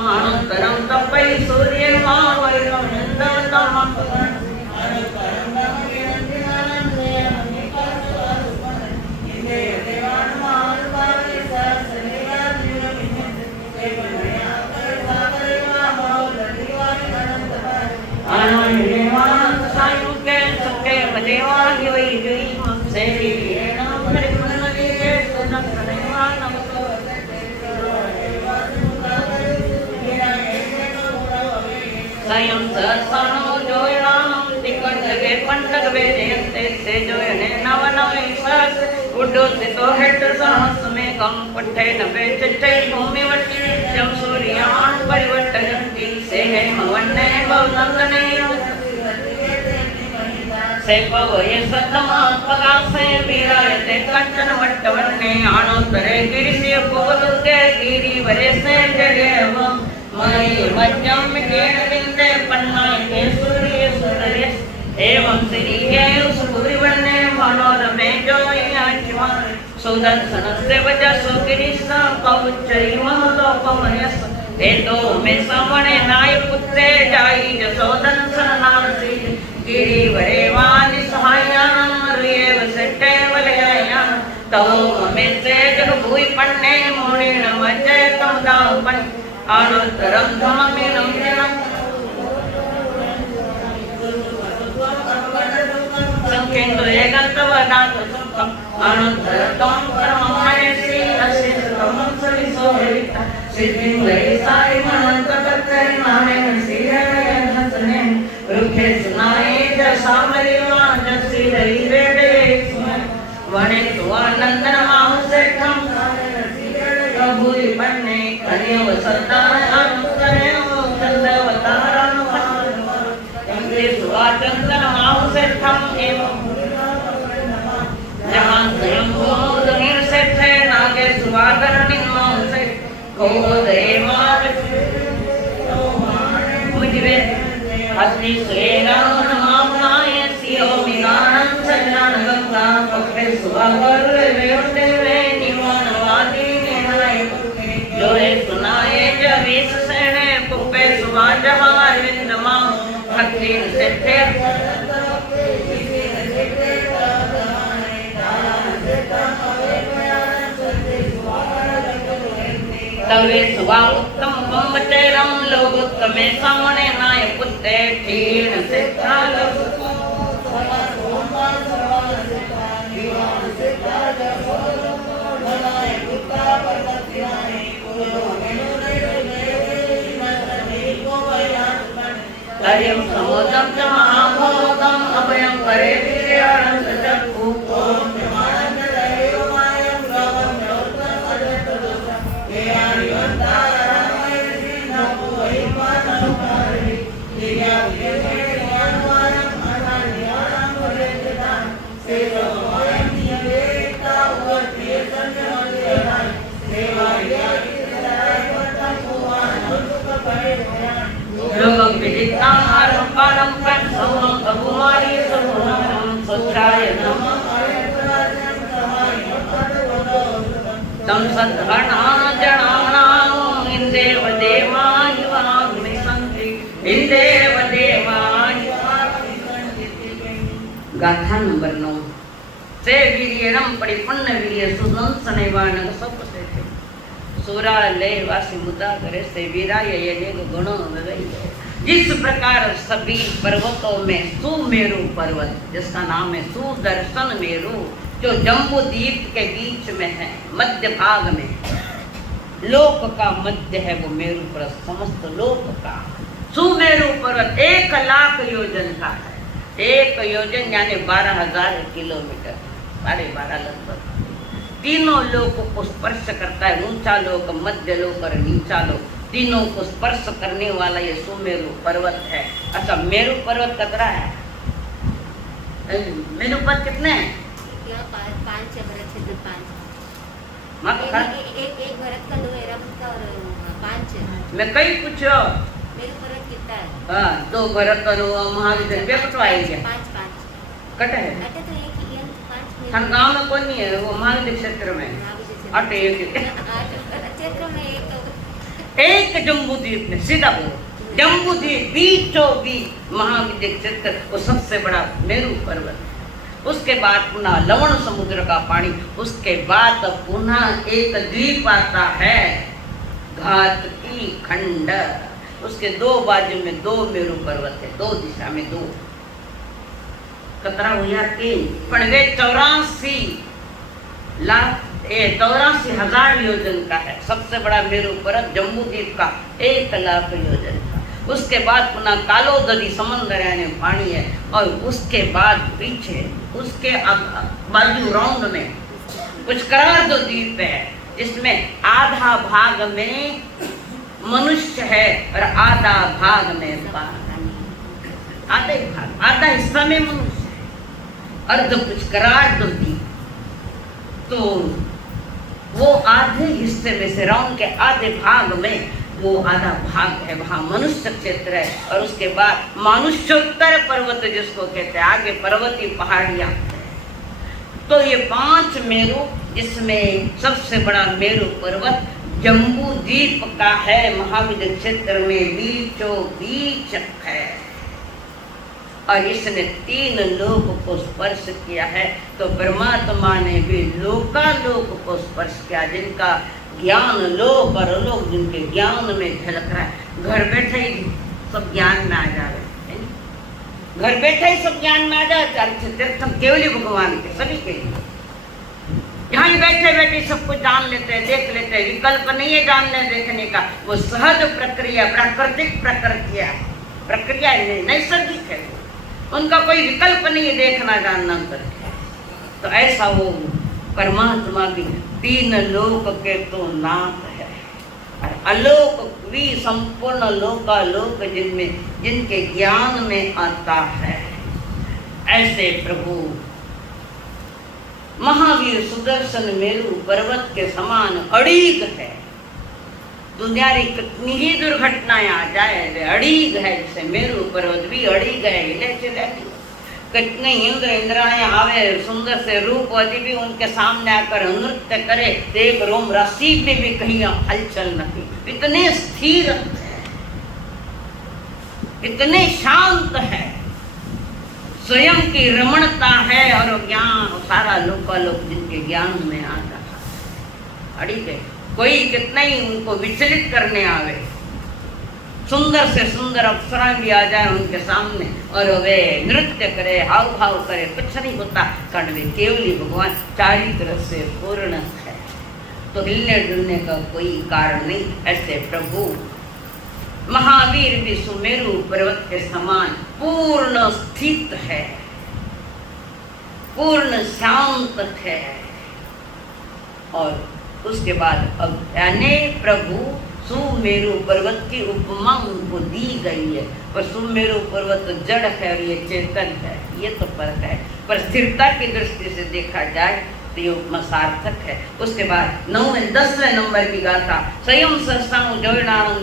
अनंतरम तपै सूर्यमान वैरवनंदतम आनंदमान सायुके सके मदेवानि वैजयी सेवी नाम परिमलने सुनकनेवान स्वयं सहसानो जोयणाम दिक्कतगे पंटगवे जयंते से जोयने नव नवे सहस उड्डो से तो हेट सहस में कम पट्टे नवे चट्टे भूमि वट्टी जम सूर्यान परिवर्तयन्ति से है मवन्ने भवनंदने से पवये सतमा पगासे वीरायते कंचन वट्टवन्ने आनोत्तरे गिरिसे कोवलुके गिरि वरे से जगेव मई मध्यम केण बिंदे पन्नाय के सूर्य सूर्य एवं श्री के उस पूर्वन्ने मनोरमे जोयाचिमा सुदर्शन से वजसो गिरिसा पवचरी महतो पवयस ए दो में सामने नाय पुत्रे जाई जसोदन सनासी गिरिवरेवानि सहायानमर्येव सेट्टे वलयायान तवो ममेते जगभूय पन्ने मोणेन मज्जय तम दापन अनुत्तरम धममिनं जनम संकेंद्र एकंतवदात सुखम अनुत्तरम परममयसी असितम सविसोहिता सिद्धिंगै साई मनंत पत्तरि माने सिरय हसने रुखे सुनाए जसामरिवा जसी हरि रेडे वणे तो आनंदन माहुसेठम प्रभुई बन्ने करियो सदा अनुसरे चंदवतारन इंद्र सुआ चंदन माहुसेठम एवं जहां स्वयं भूधीर सेठे नागे सुवादरणी माहुसे कोदे मार मुझे हसनी सुएगान मामनाए सियो मिगानन चलन गंगा पखे सुवागर वेउंडे वे निवान वादी नेहाए जोए सुनाए जवीस सेने पुप्पे सुवा जहार विंदमा हत्रीन सेठे तवे सुवा उत्तम बम्बचेरम लोग उत्तमे सामने नाय पुत्ते ठीण से काल हरिम समोदम च महाभोगम अभयम करे वीर्याणं सचक्कु लोकं विदितां आरम्भारं पञ्चमं बहुमारी समुहं स्वच्छाय नमः तं सद्धर्णां जनानां इन्देव देवायुवाग्नि सन्ति इन्देव देवायुवाग्नि सन्ति। गाथा नंबर 9 से वीर्यरं परिपन्न वीर्य सुदंसनेवान सपसे सूरा ले वासी मुद्दा करे से वीराय ये गुणों में गई। जिस प्रकार सभी पर्वतों में सुमेरु पर्वत जिसका नाम है सुदर्शन मेरु जो जम्बू द्वीप के बीच में है मध्य भाग में लोक का मध्य है वो मेरु पर्वत समस्त लोक का सुमेरु पर्वत 1 लाख योजन का है। 1 योजन यानी 12,000 किलोमीटर 12.5 लगभग तीनों लोकों को स्पर्श करता है। ऊंचा लोक मध्य लोक और नीचा लोक तीनों को स्पर्श करने वाला ये सुमेरु पर्वत है। अच्छा मेरु पर्वत कतरा है? मेरु पर्वत कितने हैं? 5 भरत क्षेत्र 5 एक भरत का 2 एरावत का और 5 मैं कई पूछो मेरु पर्वत कितना है? हाँ 2 भरत और महाविद्यालय पे कटवाई है 5 कट है। अटे तो एक ही 5 हम गांव में कौन नहीं है वो महाविद्यालय क्षेत्र में अटे क्षेत्र में एक जम्बू द्वीप में सीधा बोलो जम्बू द्वीप बीचों बीच महाविद्यालय क्षेत्र वो सबसे बड़ा मेरु पर्वत। उसके बाद पुनः लवण समुद्र का पानी उसके बाद पुनः एक द्वीप आता है घातकी खंड उसके 2 बाजू में 2 मेरु पर्वत है 2 दिशा में 2 कतरा हुआ 3 पण वे 84,000 योजन का है। सबसे बड़ा मेरु पर्वत जम्बू द्वीप का 1 लाख योजन का। उसके बाद पुनः कालोदरी समंदर यानी पानी है और उसके बाद पीछे उसके बाजू राउंड में पुष्करार्ध द्वीप है जिसमें आधा भाग में मनुष्य है और आधा भाग में आधा हिस्सा में मनुष्य है अर्ध पुष्करार्ध द्वीप। तो वो आधे हिस्से में से राउंड के आधे भाग में वो आधा भाग है वहाँ मनुष्य क्षेत्र है और उसके बाद मनुष्योत्तर पर्वत जिसको कहते हैं आगे पर्वतीय पहाड़ियाँ। तो ये 5 मेरु जिसमें सबसे बड़ा मेरु पर्वत जम्बू द्वीप का है महाविद्यालय क्षेत्र में बीचों बीच है। और इसने 3 लोक को स्पर्श किया है। तो परमात्मा ने भी लोकालोक को स्पर्श किया, जिनका ज्ञान लोक और अलोक जिनके ज्ञान में झलक रहा है। घर बैठे ही सब ज्ञान में आ जाए, घर बैठे ही सब ज्ञान में आ जाए। तीर्थम केवल भगवान के सभी के लिए, यहाँ बैठे बैठे सब कुछ जान लेते हैं, देख लेते हैं। विकल्प नहीं है जानने देखने का, वो सहज प्रक्रिया, प्राकृतिक प्रक्रिया नैसर्गिक है, उनका कोई विकल्प नहीं है देखना जानना करके। तो ऐसा वो परमात्मा भी 3 लोक के तो नाथ है, और अलोक भी संपूर्ण लोकालोक जिनमें जिनके ज्ञान में आता है। ऐसे प्रभु महावीर सुदर्शन मेरु पर्वत के समान अड़ीग है। दुनिया री कितनी ही दुर्घटनाएं आ जाए, वे अड़ीग है। जैसे मेरु पर्वत भी अड़ीग है, हिले चले। कितने इंद्राएं आवे, सुंदर से रूप यदि भी उनके सामने आकर नृत्य करे, एक रोम राशि में भी कहीं हलचल नहीं। इतने स्थिर है, इतने शांत है, स्वयं की रमणता है, और ज्ञान सारा लोकालोक जिनके ज्ञान में आता है। अड़ीग है, कोई कितना ही उनको विचलित करने आवे, सुंदर से सुंदर अप्सराएं भी आ जाए उनके सामने और वे नृत्य करे, हाव भाव करे, कुछ नहीं होता, कारण वे केवली भगवान चारित्र से पूर्ण है। तो हिलने डुलने का कोई कारण नहीं। ऐसे प्रभु महावीर भी सुमेरु पर्वत के समान पूर्ण स्थित है, पूर्ण शांत है। और उसके बाद अब यानी प्रभु सुमेरु पर्वत की उपमा उनको दी गई है। पर सुमेरु पर्वत जड़ है और ये चेतन है, ये तो फर्क है। पर स्थिरता की दृष्टि से देखा जाए तो ये उपमा सार्थक है। उसके बाद 9-10वें नंबर की गाथा, स्वयं सरसाऊ जोड़ान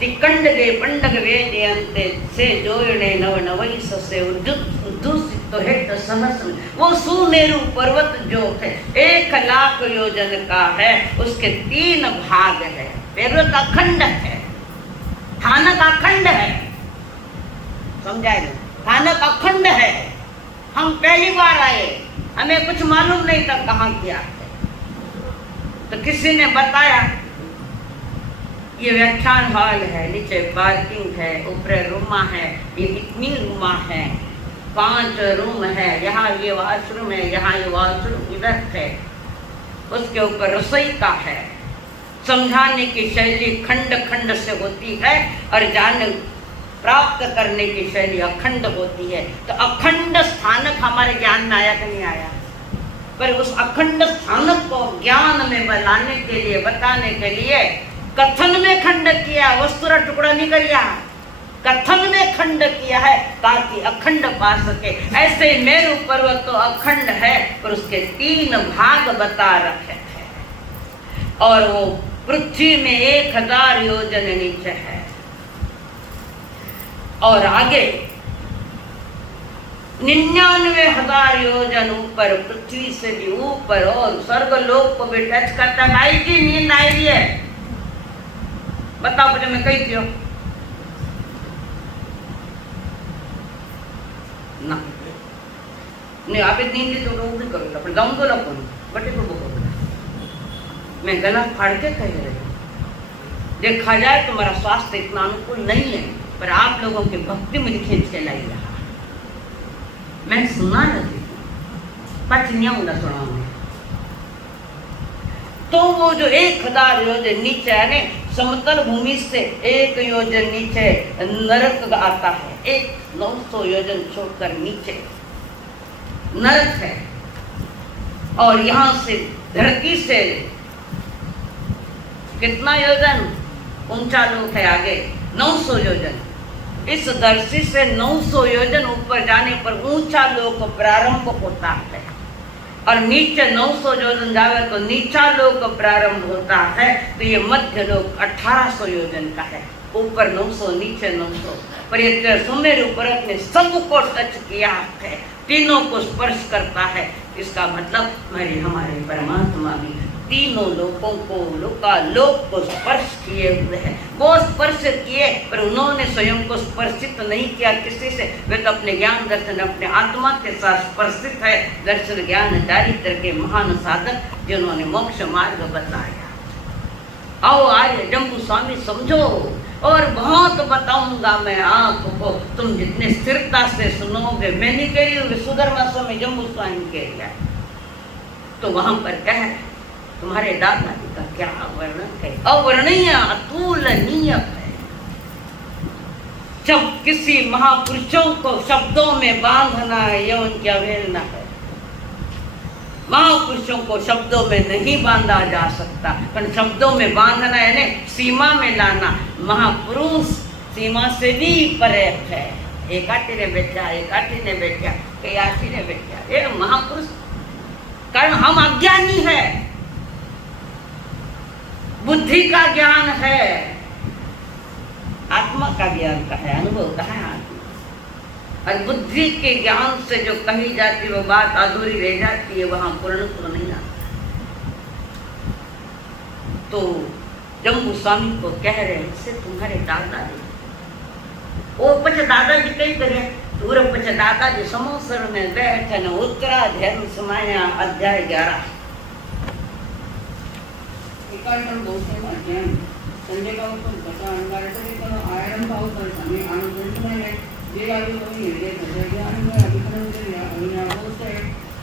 तिकंड गे पंडग वेदे अंते से जोड़ने नव नवई ससे उद्दूषित तो हेट सहस्र। वो सुमेरु पर्वत जो है 1,00,000 योजन का है, उसके 3 भाग है। पर्वत अखंड है, स्थानक अखंड है, समझाएगा, स्थानक अखंड है। हम पहली बार आए, हमें कुछ मालूम नहीं था कहाँ क्या है, तो किसी ने बताया ये व्याख्यान हॉल है, नीचे पार्किंग है, ऊपर रूमा है, ये इतनी रूमा है, 5 रूम है, यहाँ ये वॉशरूम है, यहाँ ये वॉशरूम इधर है, उसके ऊपर रसोई का है। समझाने की शैली खंड खंड से होती है और ज्ञान प्राप्त करने की शैली अखंड होती है। तो अखंड स्थानक हमारे ज्ञान में आया कि नहीं आया? पर उस अखंड स्थानक को ज्ञान में लाने के लिए, बताने के लिए कथन में खंड किया, वस्तुरा टुकड़ा नहीं किया, कथन में खंड किया है ताकि अखंड पा सके। ऐसे मेरु पर्वत तो अखंड है पर उसके 3 भाग बता रखे हैं और वो पृथ्वी में 1000 योजन नीचे है और आगे 99,000 योजन ऊपर, पृथ्वी से भी ऊपर और स्वर्गलोक को भी टच करता है। आई की नींद आई रही है? बताओ मुझे, मैं कही थी ना नहीं आप नींद तो वो भी करूँगा पर जाऊँ तो लोग बटे को मैं गला फाड़ के कह रही हूँ। देखा जाए तो मेरा स्वास्थ्य इतना अनुकूल नहीं है पर आप लोगों की भक्ति मुझे खींच के लाई रहा। मैं सुना नहीं पचनिया सुना तो वो जो 1000 योजन नीचे यानी समतल भूमि से 1 योजन नीचे नरक आता है। 900 योजन छोड़कर नीचे नरक है और यहाँ से धरती से कितना योजन ऊंचा लोक है आगे 900 योजन। इस धरती से 900 योजन ऊपर जाने पर ऊंचा लोक प्रारंभ होता है और नीचे 900 योजन जावे तो नीचा लोक प्रारंभ होता है। तो ये मध्य लोक 1800 योजन का है, ऊपर 900 नीचे 900। पर ये सुमेरु पर्वत ने सबको टच किया है, तीनों को स्पर्श करता है। इसका मतलब हमारे परमात्मा भी तीनों लोकों को लोक को स्पर्श किए हुए हैं। वो स्पर्श किए पर उन्होंने स्वयं को स्पर्शित नहीं किया किसी से। वे तो अपने ज्ञान दर्शन अपने आत्मा के साथ स्पर्शित है। दर्शन ज्ञान दारिद्र के महान साधक जिन्होंने मोक्ष मार्ग बताया। आओ आर्य जम्बू स्वामी समझो, और बहुत बताऊंगा मैं आपको, तुम जितने स्थिरता से सुनोगे। मैं नहीं कह रही हूँ, सुधर्मा स्वामी जम्बू स्वामी कह रहा है। तो वहां पर कह तुम्हारे दादाजी का क्या वर्णन है, अवर्णनीय अतुलनीय है। जब किसी महापुरुषों को शब्दों में बांधना ये उनकी अवहेलना है। महापुरुषों को शब्दों में नहीं बांधा जा सकता, पर शब्दों में बांधना यानी सीमा में लाना। महापुरुष सीमा से भी परे है। एक आटी ने बैठा, एक आटी ने बैठा, कई आटी ने बैठा, ये महापुरुष। कारण हम अज्ञानी है, बुद्धि का ज्ञान है, आत्मा का ज्ञान का है, अनुभव का है आत्मा। और बुद्धि के ज्ञान से जो कही जाती है वो बात अधूरी रह जाती है, वहां पूर्णत्व नहीं आता। तो जम्बू स्वामी को कह रहे हैं से तुम्हारे दादाजी, वो पछ दादाजी कई करे पूरे पछ दादाजी समोसर में बैठे न उत्तराध्याय समाया अध्याय 11 एकांतर बहुसम अध्याय संजय का उत्तम कथा अंगारटे का आयरन का उत्तम समय आनंद में जे आयु को निर्णय कर ज्ञान में अभिकरण के अभिनव से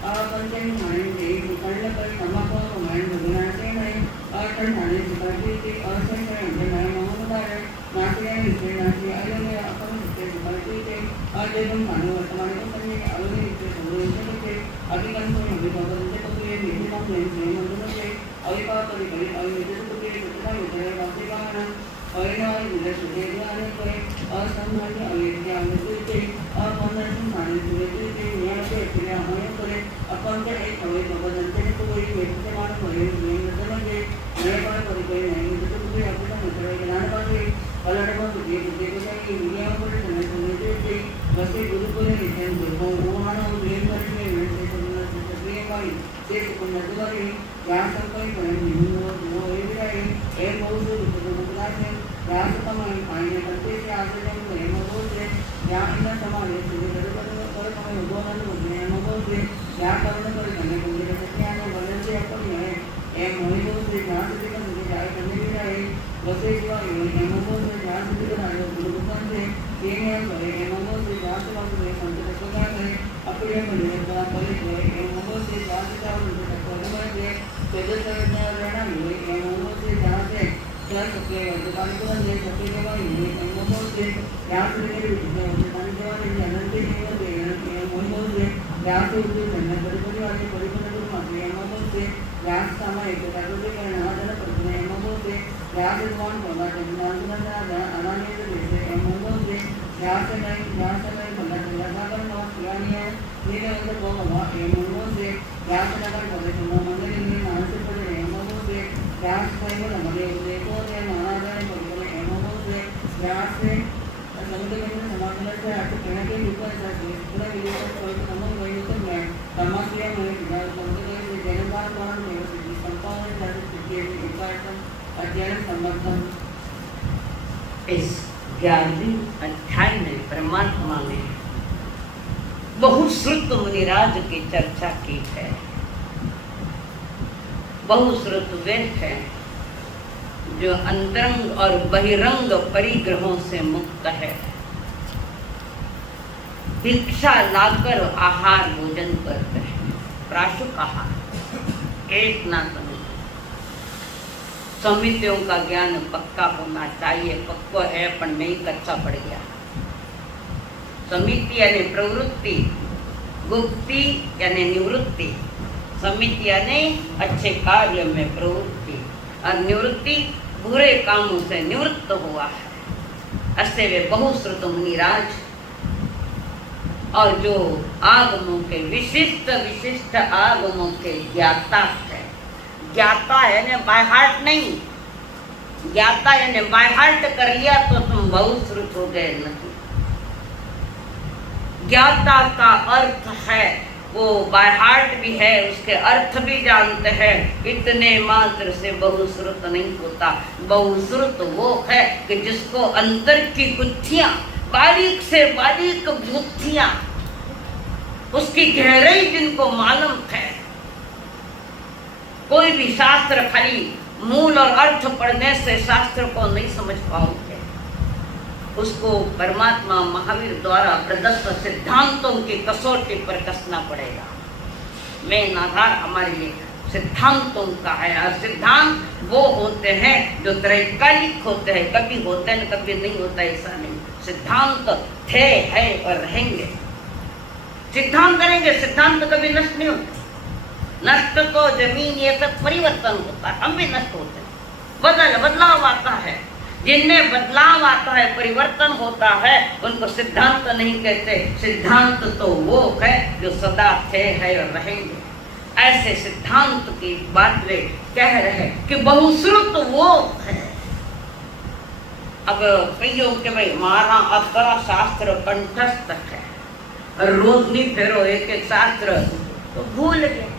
पंचम माइंड के कर्ण पर समापन को माइंड गुना से नहीं अर्थन थाने से प्रकृति अवश्य है मैं मोहम्मदार नासिया से नासिया आयु में अपन से प्रकृति अदेवम मानव वर्तमान को करने के अवधि से संदेश के अधिकरण को अभिभवन से तो ये निहितम से मंडल से अविपात परिकरी अविवेक के सत्ता विचार वास्तविकता अविनाश विदेश के ज्ञान को असंभाव्य अविद्या अनुसूचे अपनन साने सुरेते के नियम के क्रिया होने करे अपन के एक अवय बदन के कोई व्यक्ति मान होए नहीं मतलब के नए पर परिकरी नहीं तो कोई अपना मतलब ज्ञान पावे अलग को ये को चाहिए दुनिया पर समय सुरेते के वैसे गुरु को ने देखो वो मानो ब्रेन करके वैसे तो क्रिया का से को मतलब ज्ञान संकल्प जो एविराई ए मौजूद उपलब्ध है ज्ञान समाई पाने करते से आश्रम में मौजूद है ज्ञान का समाने से कर समय उद्योगन में मौजूद है ज्ञान करने पर करने को मिले ज्ञान बदल से अपन है ए मौजूद है ज्ञान से का मुझे जाए करने की है वैसे जीवा ये मौजूद है ज्ञान से का जो उपलब्ध है ये है ए मौजूद है ज्ञान से बात में संतोष का है अपने में का करे ए मौजूद है ज्ञान से का तेजस्वी रहना ये एमओ से जहाँ से क्या सकते हैं दुकान को दे सकते हैं भाई ये एमओ से यहाँ से लेकर दुकान के वाले अनंत के नहीं होते एमओ से यहाँ से उसे धन्य परिपरि वाले परिपरि को मात्र एमओ से यहाँ से सामान एक कार्य से करना आधार पर एमओ से यहाँ से दुकान खोलना चाहिए अनानी से जैसे एमओ से यहाँ से नहीं खोलना चाहिए अगर नौ पुरानी है ये नहीं तो बहुत हुआ एमओ से यहाँ से नगर खोले तो मंदिर व्यास परिमल हमारे देखो ये महाराज परिमल एमओ से व्यास से समुद्र में समापन से आपको कहने के ऊपर ऐसा पूरा वीडियो का कोई समझ नहीं तो मैं तमाशा में बिना समुद्र से जनबार द्वारा में संपादन करते के उपायन अध्ययन समर्थन। इस 11वें अध्याय में परमात्मा ने बहुश्रुत मुनिराज की चर्चा की है। बहुश्रुत वे हैं जो अंतरंग और बहिरंग परिग्रहों से मुक्त है, भिक्षा लाकर आहार भोजन करते हैं, प्राशुक आहार एक ना समितियों का ज्ञान पक्का होना चाहिए। पक्का है पर नहीं कच्चा पड़ गया। समिति यानी प्रवृत्ति, गुप्ति यानी निवृत्ति, समिति यानी अच्छे कार्य में प्रवृत्ति और निवृत्ति बुरे कामों से निवृत्त हुआ है। ऐसे वे बहुश्रुत मुनिराज और जो आगमों के विशिष्ट आगमों के ज्ञाता है। ज्ञाता यानी बाय हार्ट नहीं, ज्ञाता यानी बाय हार्ट कर लिया तो तुम बहुश्रुत हो गए नहीं। ज्ञाता का अर्थ है वो बाय हार्ट भी है, उसके अर्थ भी जानते हैं। इतने मात्र से बहुश्रुत नहीं होता। बहुश्रुत वो है कि जिसको अंतर की गुत्थियां, बारीक से बारीक गुत्थियां, उसकी गहराई जिनको मालूम है। कोई भी शास्त्र खाली मूल और अर्थ पढ़ने से शास्त्र को नहीं समझ पाओगे। उसको परमात्मा महावीर द्वारा प्रदत्त सिद्धांतों की कसौटी पर कसना पड़ेगा। मेन आधार हमारे लिए सिद्धांतों का है, और सिद्धांत वो होते हैं जो त्रैकालिक होते हैं, कभी होते हैं कभी नहीं होता, ऐसा नहीं। सिद्धांत थे, है और रहेंगे। सिद्धांत करेंगे, सिद्धांत कभी नष्ट नहीं होते। नष्ट तो जमीन ये सब परिवर्तन होता है, हम भी नष्ट होते हैं, बदलाव आता है। जिनमें बदलाव आता है, परिवर्तन होता है, उनको सिद्धांत नहीं कहते। सिद्धांत तो वो है जो सदा थे, है और रहेंगे। ऐसे सिद्धांत की बात वे कह रहे हैं कि बहुश्रुत वो है। अब कहियो कि भाई हमारा अपना शास्त्र कंठस्थ है, और रोज नहीं फेरो एक एक शास्त्र तो भूल गए।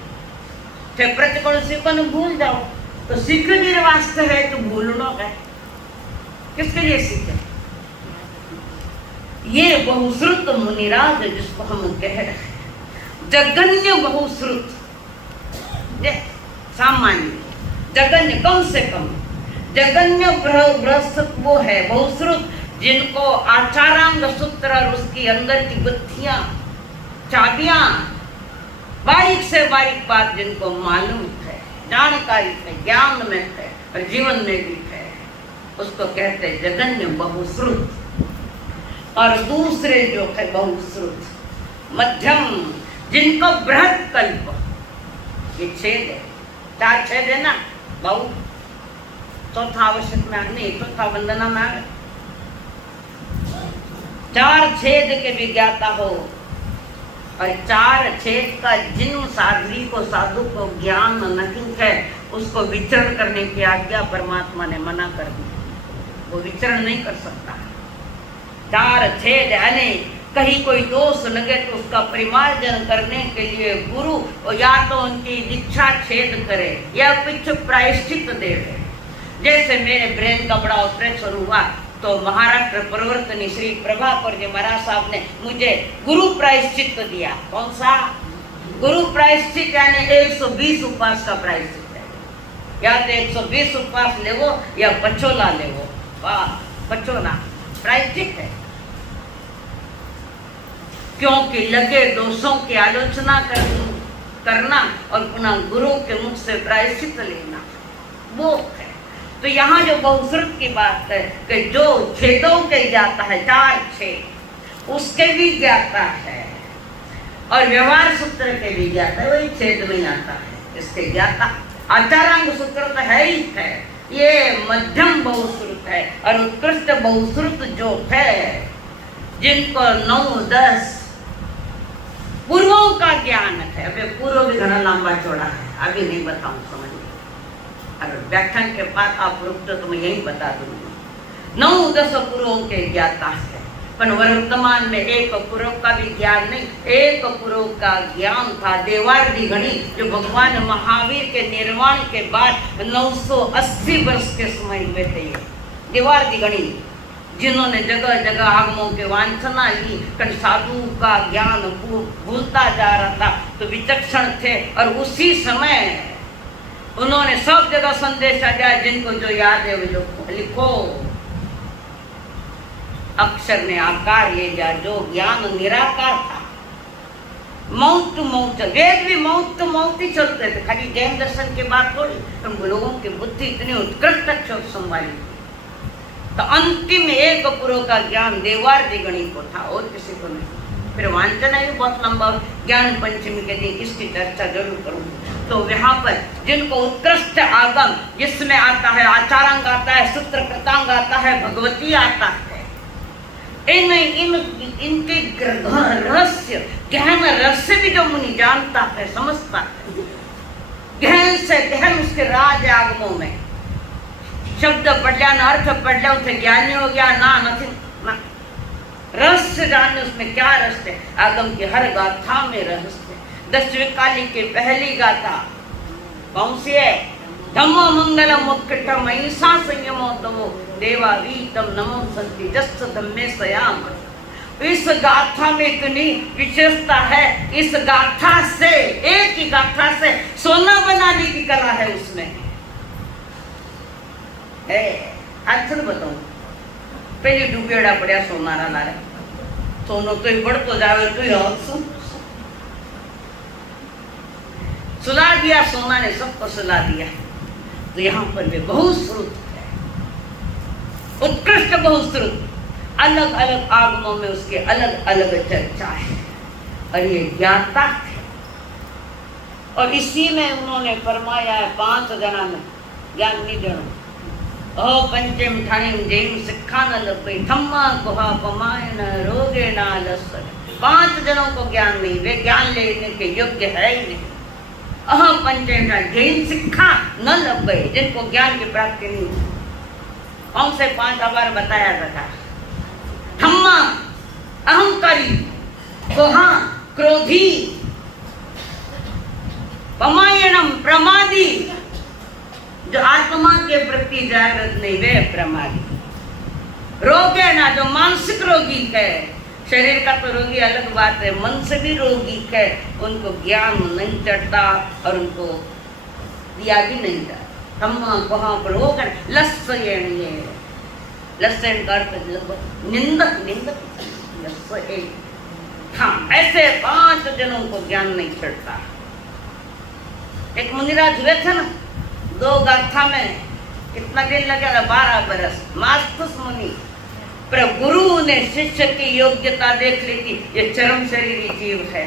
फिर प्रतिकोण सीखो न भूल जाओ, तो सीखने के वास्ते है तो भूलना है। किसके लिए सीखे? ये बहुश्रुत मुनिराज जिसको हम कह रहे हैं, जगन्य बहुश्रुत, सामान्य जगन्य, कम से कम जगन्य बृहस्पत वो है बहुश्रुत, जिनको आचारांग सूत्र और उसकी अंदर की गुत्थियां, चाबियां, बारीक से बारीक बात जिनको मालूम है, जानकारी है, ज्ञान में है और जीवन में भी है, उसको कहते हैं जगन्य बहुश्रुत। और दूसरे जो है बहुश्रुत मध्यम, जिनको बृहत कल्प, ये छेद है, 4 छेद है ना बहु, चौथा आवश्यक में नहीं, चौथा वंदना में आगे 4 छेद के विज्ञाता हो, और 4 छेद का जिन साध्वी को, साधु को ज्ञान नहीं है, उसको विचरण करने की आज्ञा परमात्मा ने मना कर दी। वो विचरण नहीं कर सकता। 4 छेद यानी कहीं कोई दोष लगे तो उसका परिमार्जन करने के लिए गुरु या तो उनकी दीक्षा छेद करे या कुछ प्रायश्चित दे। जैसे मेरे ब्रेन का बड़ा ऑपरेशन हुआ तो महाराष्ट्र प्रवर्तनी श्री प्रभाकर जी महाराज साहब ने मुझे गुरु प्रायश्चित दिया। कौन सा गुरु प्रायश्चित? यानी 120 उपवास का प्रायश्चित है। या तो 120 उपवास ले वो या पचोला ले वो। वाह, पचोला प्रायश्चित है, क्योंकि लगे दोषों की आलोचना करना और पुनः गुरु के मुख से प्रायश्चित लेना वो है। तो यहाँ जो बहुश्रुत की बात है कि जो छेदों के जाता है, 4 छेद उसके भी जाता है और व्यवहार सूत्र के भी जाता है, वही छेद में आता है। इसके जाता आचारांग सूत्र तो है ही है, ये मध्यम बहुश्रुत है। और उत्कृष्ट बहुश्रुत जो है, जिनको 9-10 पूर्वों का ज्ञान है। अबे पूर्व भी घना लंबा चौड़ा है, अभी नहीं बताऊं, समझ लो। अगर व्याख्यान के बाद आप रुकते तो मैं यही बता दूंगी। 9-10 पूर्वों के ज्ञाता है, पर वर्तमान में एक पूर्व का भी ज्ञान नहीं। एक पूर्व का ज्ञान था देवार्दी गणी, जो भगवान महावीर के निर्वाण के बाद 980 वर्ष के समय हुए थे। ये देवार्दी गणी जिन्होंने जगह जगह आगमों के वांछना ली, पर साधु का ज्ञान भूलता जा रहा था, तो विचक्षण थे और उसी समय उन्होंने सब जगह संदेश दिया। जिनको जो याद है वो जो लिखो, अक्षर ने आकार ले लिया। जो ज्ञान निराकार था, मौत टू मौत, वेद भी मौत टू मौत ही चलते थे। खाली जैन दर्शन के बाद थोड़ी, हम लोगों की बुद्धि इतनी उत्कृष्ट अक्षर संभाली। तो अंतिम एक पूर्व का ज्ञान देवार्दी गणी को था और किसी को नहीं। फिर वांछना भी बहुत लंबा, ज्ञान पंचमी के दिन इसकी चर्चा जरूर करूंगी। तो यहाँ पर जिनको उत्कृष्ट आगम जिसमें आता है, आचारांग आता है, सूत्र कृतांग आता है, भगवती आता है, इनके रहस्य, गहन रहस्य भी जो मुनि जानता है, समझता है, गहन से गहन उसके राज आगमों में शब्द पढ़ लिया, अर्थ पढ़ लिया, उसे ज्ञानी हो गया ना, रहस्य जानने उसमें क्या रहस्य है। आगम की हर गाथा में रहस्य, दशविकाली की पहली गाथा कौन सी है? धम्मो मंगलम मुक्तिम अहिंसा संयमो तमो देवा वीतम नमो संति जस्स धम्मे सयाम। इस गाथा में इतनी विशेषता है, इस गाथा से, एक ही गाथा से सोना बनाने की कला है उसमें है। आज बताऊं, पहले डूबेड़ा पड़ा सोनारा लारे, सोनो तो ही बढ़ तो जावे तो ही सुला दिया, सोना ने सबको सुला दिया। तो यहाँ पर भी बहुश्रुत है, उत्कृष्ट बहुश्रुत, अलग अलग आगमों में उसके अलग अलग चर्चा है और ये ज्ञाता है। और इसी में उन्होंने फरमाया है 5 जना में ज्ञान नहीं जनो ओ पंचम ठाणी जैन सिक्खा न लपे थम्मा गुहा पमायन रोगे ना लसर। 5 जनों को ज्ञान नहीं, वे ज्ञान लेने के योग्य है ही नहीं। अह पंचम जैन सिक्खा न लपे, जिनको ज्ञान की प्राप्ति नहीं हुई। कौन से 5 बार बताया था? धम्मा अहंकारी, गुहा क्रोधी, पमायणम प्रमादी, जो आत्मा के प्रति जागृत नहीं वे प्रमादी। रोगे ना, जो मानसिक रोगी है, शरीर का तो रोगी अलग बात है, मन से भी रोगी है, उनको ज्ञान नहीं चढ़ता और उनको दिया भी नहीं जाता। धम्मा गुहा रोग लस्यणीय, लस्यन का अर्थ निंदक, निंदक। हाँ, ऐसे 5 जनों को ज्ञान नहीं चढ़ता। एक मुनिराज हुए थे ना, 2 गाथा में कितना दिन लगे? 12 बरस। मास्तुस मुनि, पर गुरु ने शिष्य की योग्यता देख ली थी, ये चरम शरीरी जीव है,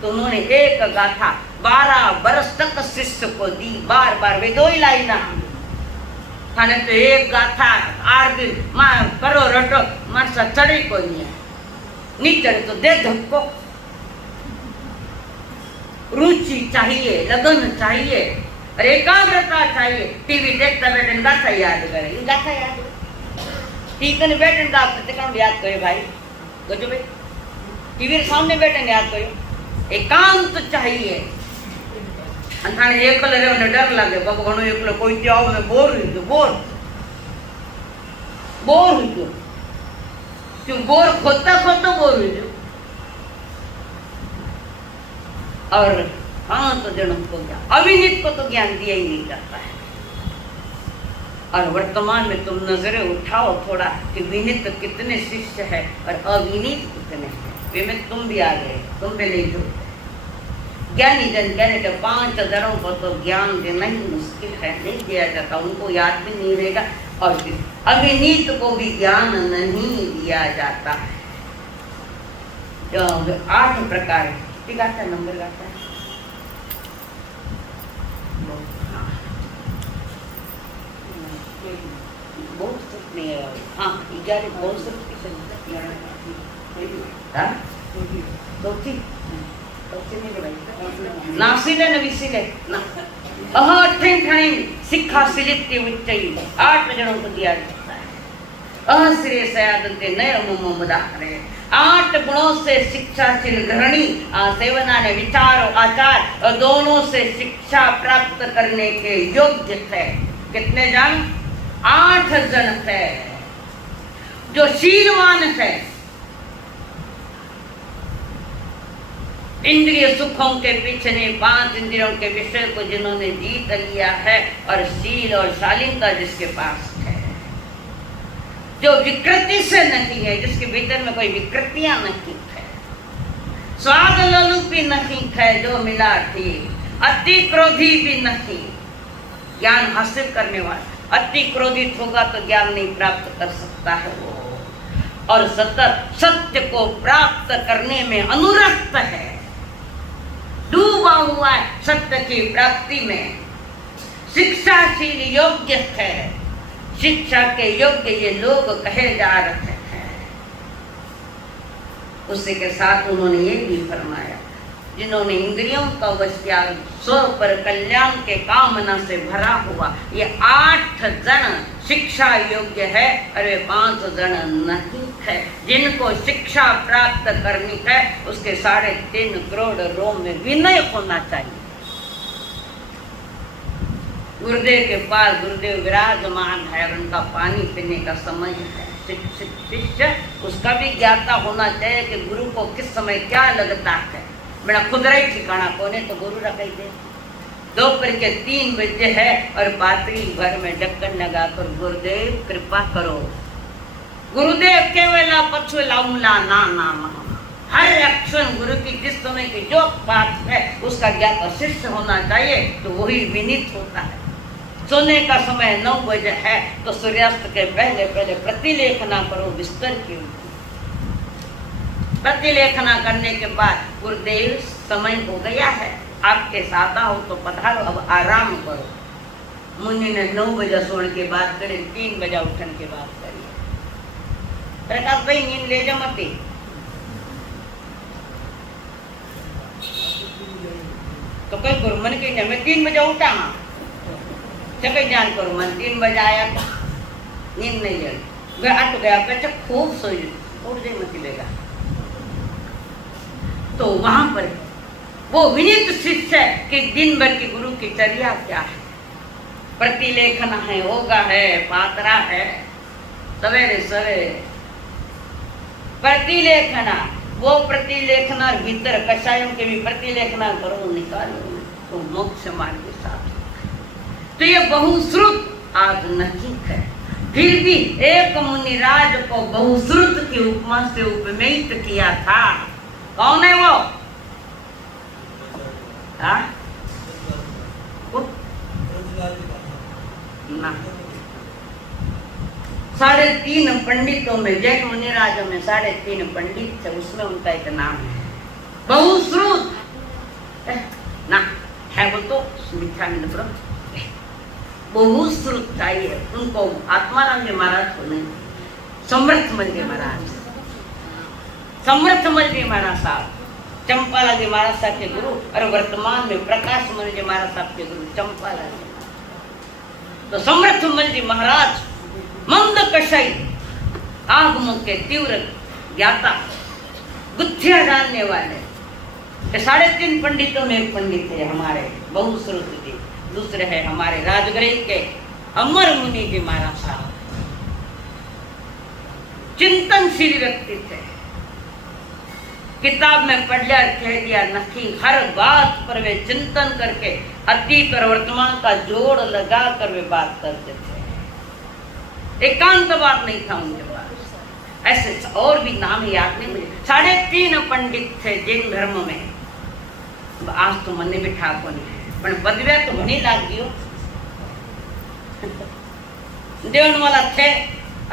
तो उन्होंने एक गाथा 12 बरस तक शिष्य को दी, बार बार। वे 2 ही लाइना थाने तो एक गाथा 8 दिन मां करो रटो, मार सा चढ़ी कोई नहीं है, नहीं चढ़े तो दे धक्को। रुचि चाहिए, लगन चाहिए और एकाग्रता चाहिए। टीवी देखता बैठे गाथा याद करे, गाथा याद ठीक है, बैठे आप याद करे भाई, गजो भाई टीवी सामने बैठे याद करो। एकांत चाहिए। अंधाने एकल रहने डर लागे, बाबू घणो एकलो कोई त्याव में बोर हुई तो बोर हुई तो क्यों बोर खोदता खोदता बोर हुई तो। और हाँ, तो जनों को ज्ञान, अविनीत को तो ज्ञान दिया ही नहीं जाता है। और वर्तमान में तुम नजरें उठाओ थोड़ा कि विनीत कितने शिष्य है और अविनीत कितने हैं। वे में तुम भी आ गए, तुम भी नहीं जो ज्ञानी जन कहने के 5 जनों को तो ज्ञान देना ही मुश्किल है, नहीं दिया जाता, उनको याद भी नहीं रहेगा। और फिर अविनीत को भी ज्ञान नहीं दिया जाता है। जो 8 प्रकार ठीक आता है, नंबर आता है। बहुत सुख नहीं है। हाँ, 11 बहुत सुख नासिले न विसिले ना अह अठें ठणे सिक्खा सिलित्य उच्चई 8 जनों को दिया जाता है। अह श्रेय सयादंते नय मुम मुदाहरे 8 गुणों से शिक्षाशील ग्रहणी सेवना ने विचार आचार और दोनों से शिक्षा प्राप्त करने के योग्य है। कितने जन? 8 जन है। जो शीलवान है, इंद्रिय सुखों के पीछे नहीं, 5 इंद्रियों के विषय को जिन्होंने जीत लिया है और शील और शालीनता जिसके पास है, जो विकृति से नहीं है, जिसके भीतर में कोई विकृतियां नहीं है, स्वाद लोलुपी नहीं है, जो मिला थी, अति क्रोधी भी नहीं, ज्ञान हासिल करने वाला। अति क्रोधित होगा तो ज्ञान नहीं प्राप्त कर सकता है वो, और सतत सत्य को प्राप्त करने में अनुरक्त है, डूबा हुआ है सत्य की प्राप्ति में। शिक्षाशील योग्य है, शिक्षा के योग्य ये लोग कहे जा रहे हैं। उसी के साथ उन्होंने ये भी फरमाया, जिन्होंने इंद्रियों का वश किया, स्व पर कल्याण के कामना से भरा हुआ, ये 8 जन शिक्षा योग्य है और वे 5 जन नहीं है। जिनको शिक्षा प्राप्त करनी है उसके 3.5 करोड़ रोम में विनय होना चाहिए। गुरुदेव के पास गुरुदेव विराजमान है और उनका पानी पीने का समय है। शिष्य उसका भी ज्ञाता होना चाहिए कि गुरु को किस समय क्या लगता है। मेरा खुद ही ठिकाना कोने तो गुरु रख दे। दोपहर के 3 बजे है और पात्री भर में ढक्कन लगाकर गुरुदेव कृपा करो। गुरुदेव केवल पशु लाऊंला ना नाम। हर एक्शन गुरु की जिस समय की जो बात है उसका ज्ञाता शिष्य होना चाहिए तो वही विनीत होता है। सोने का समय 9 बजे है तो सूर्यास्त के पहले पहले प्रतिलेखना करो बिस्तर की। प्रतिलेखना करने के बाद गुरुदेव समय हो गया है, आपके साथ हो तो पधारो, अब आराम करो। मुनि ने 9 बजे सोने की बात करी, 3 बजे उठने की बात करी। प्रकाश भाई नींद ले जा मती। तो कोई गुरु मन के मैं 3 बजे उठा कई जान करो मन 3 बजे आया तो नींद नहीं जड़ी अट गया बच्चा खूब सोई उठ जाए मत लेगा। तो वहां पर वो विनीत शिष्य कि दिन भर की गुरु की चर्या क्या है। प्रतिलेखन है, होगा है, पात्रा है, सवेरे सवेरे प्रतिलेखना। वो प्रतिलेखना भीतर कषायों के भी प्रतिलेखना करो निकालो तो मोक्ष मार्ग के साथ। तो ये बहुश्रुत आज नहीं है, फिर भी एक मुनिराज को बहुश्रुत की उपमा से उपमित किया था। कौन है वो? ना 3.5 पंडितों में जैन मुनिराजों में 3.5 पंडित थे, उसमें उनका एक नाम है बहुश्रुत ना है। वो तो मिथ्या में बहुश्रुत चाहिए उनको। आत्माराम जी महाराज को नहीं, समर्थमल जी महाराज, समर्थमल जी महाराज साहब, चंपाला जी महाराज साहब के गुरु और वर्तमान में प्रकाश मल जी महाराज साहब के गुरु चंपाला जी। तो समर्थमल जी महाराज मंद कषाई, आगमों के तीव्र ज्ञाता, गुत्थियां जानने वाले। 3.5 पंडितों में एक पंडित है हमारे बहुश्रुत जी। दूसरे है हमारे राजगृह के अमर मुनि जी महाराज साहब, चिंतनशील व्यक्ति थे। किताब में पढ़ लिया कह दिया नहीं, हर बात पर वे चिंतन करके अतीत और वर्तमान का जोड़ लगा कर वे बात करते थे। एकांत बात नहीं था उनके पास। ऐसे और भी नाम याद नहीं मुझे। 3.5 पंडित थे जैन धर्म में। आज तो मन भी ठाकुर नहीं પણ પદવ્યા તો ઘણી લાગ્યો દેવન વાલા थे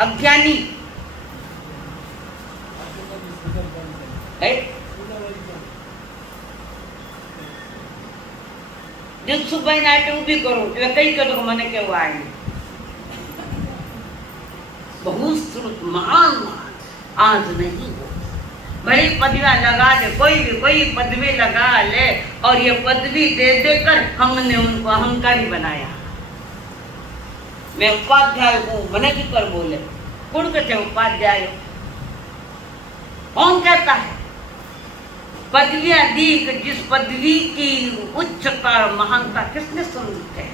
अज्ञानी दिलसुखभाई नाटे उभी करो कई करो મને કેવું આય बहुश्रुत महान आज नहीं हो। बड़ी पदवियां लगा दे, कोई पदवी लगा ले और ये पदवी दे देकर हमने उनको अहंकारी बनाया। मैं उपाध्याय हूँ, मने की कर बोले कौन कहते उपाध्याय? कौन कहता है? पदवियां दी, जिस पदवी की उच्चता महानता किसने समझी है?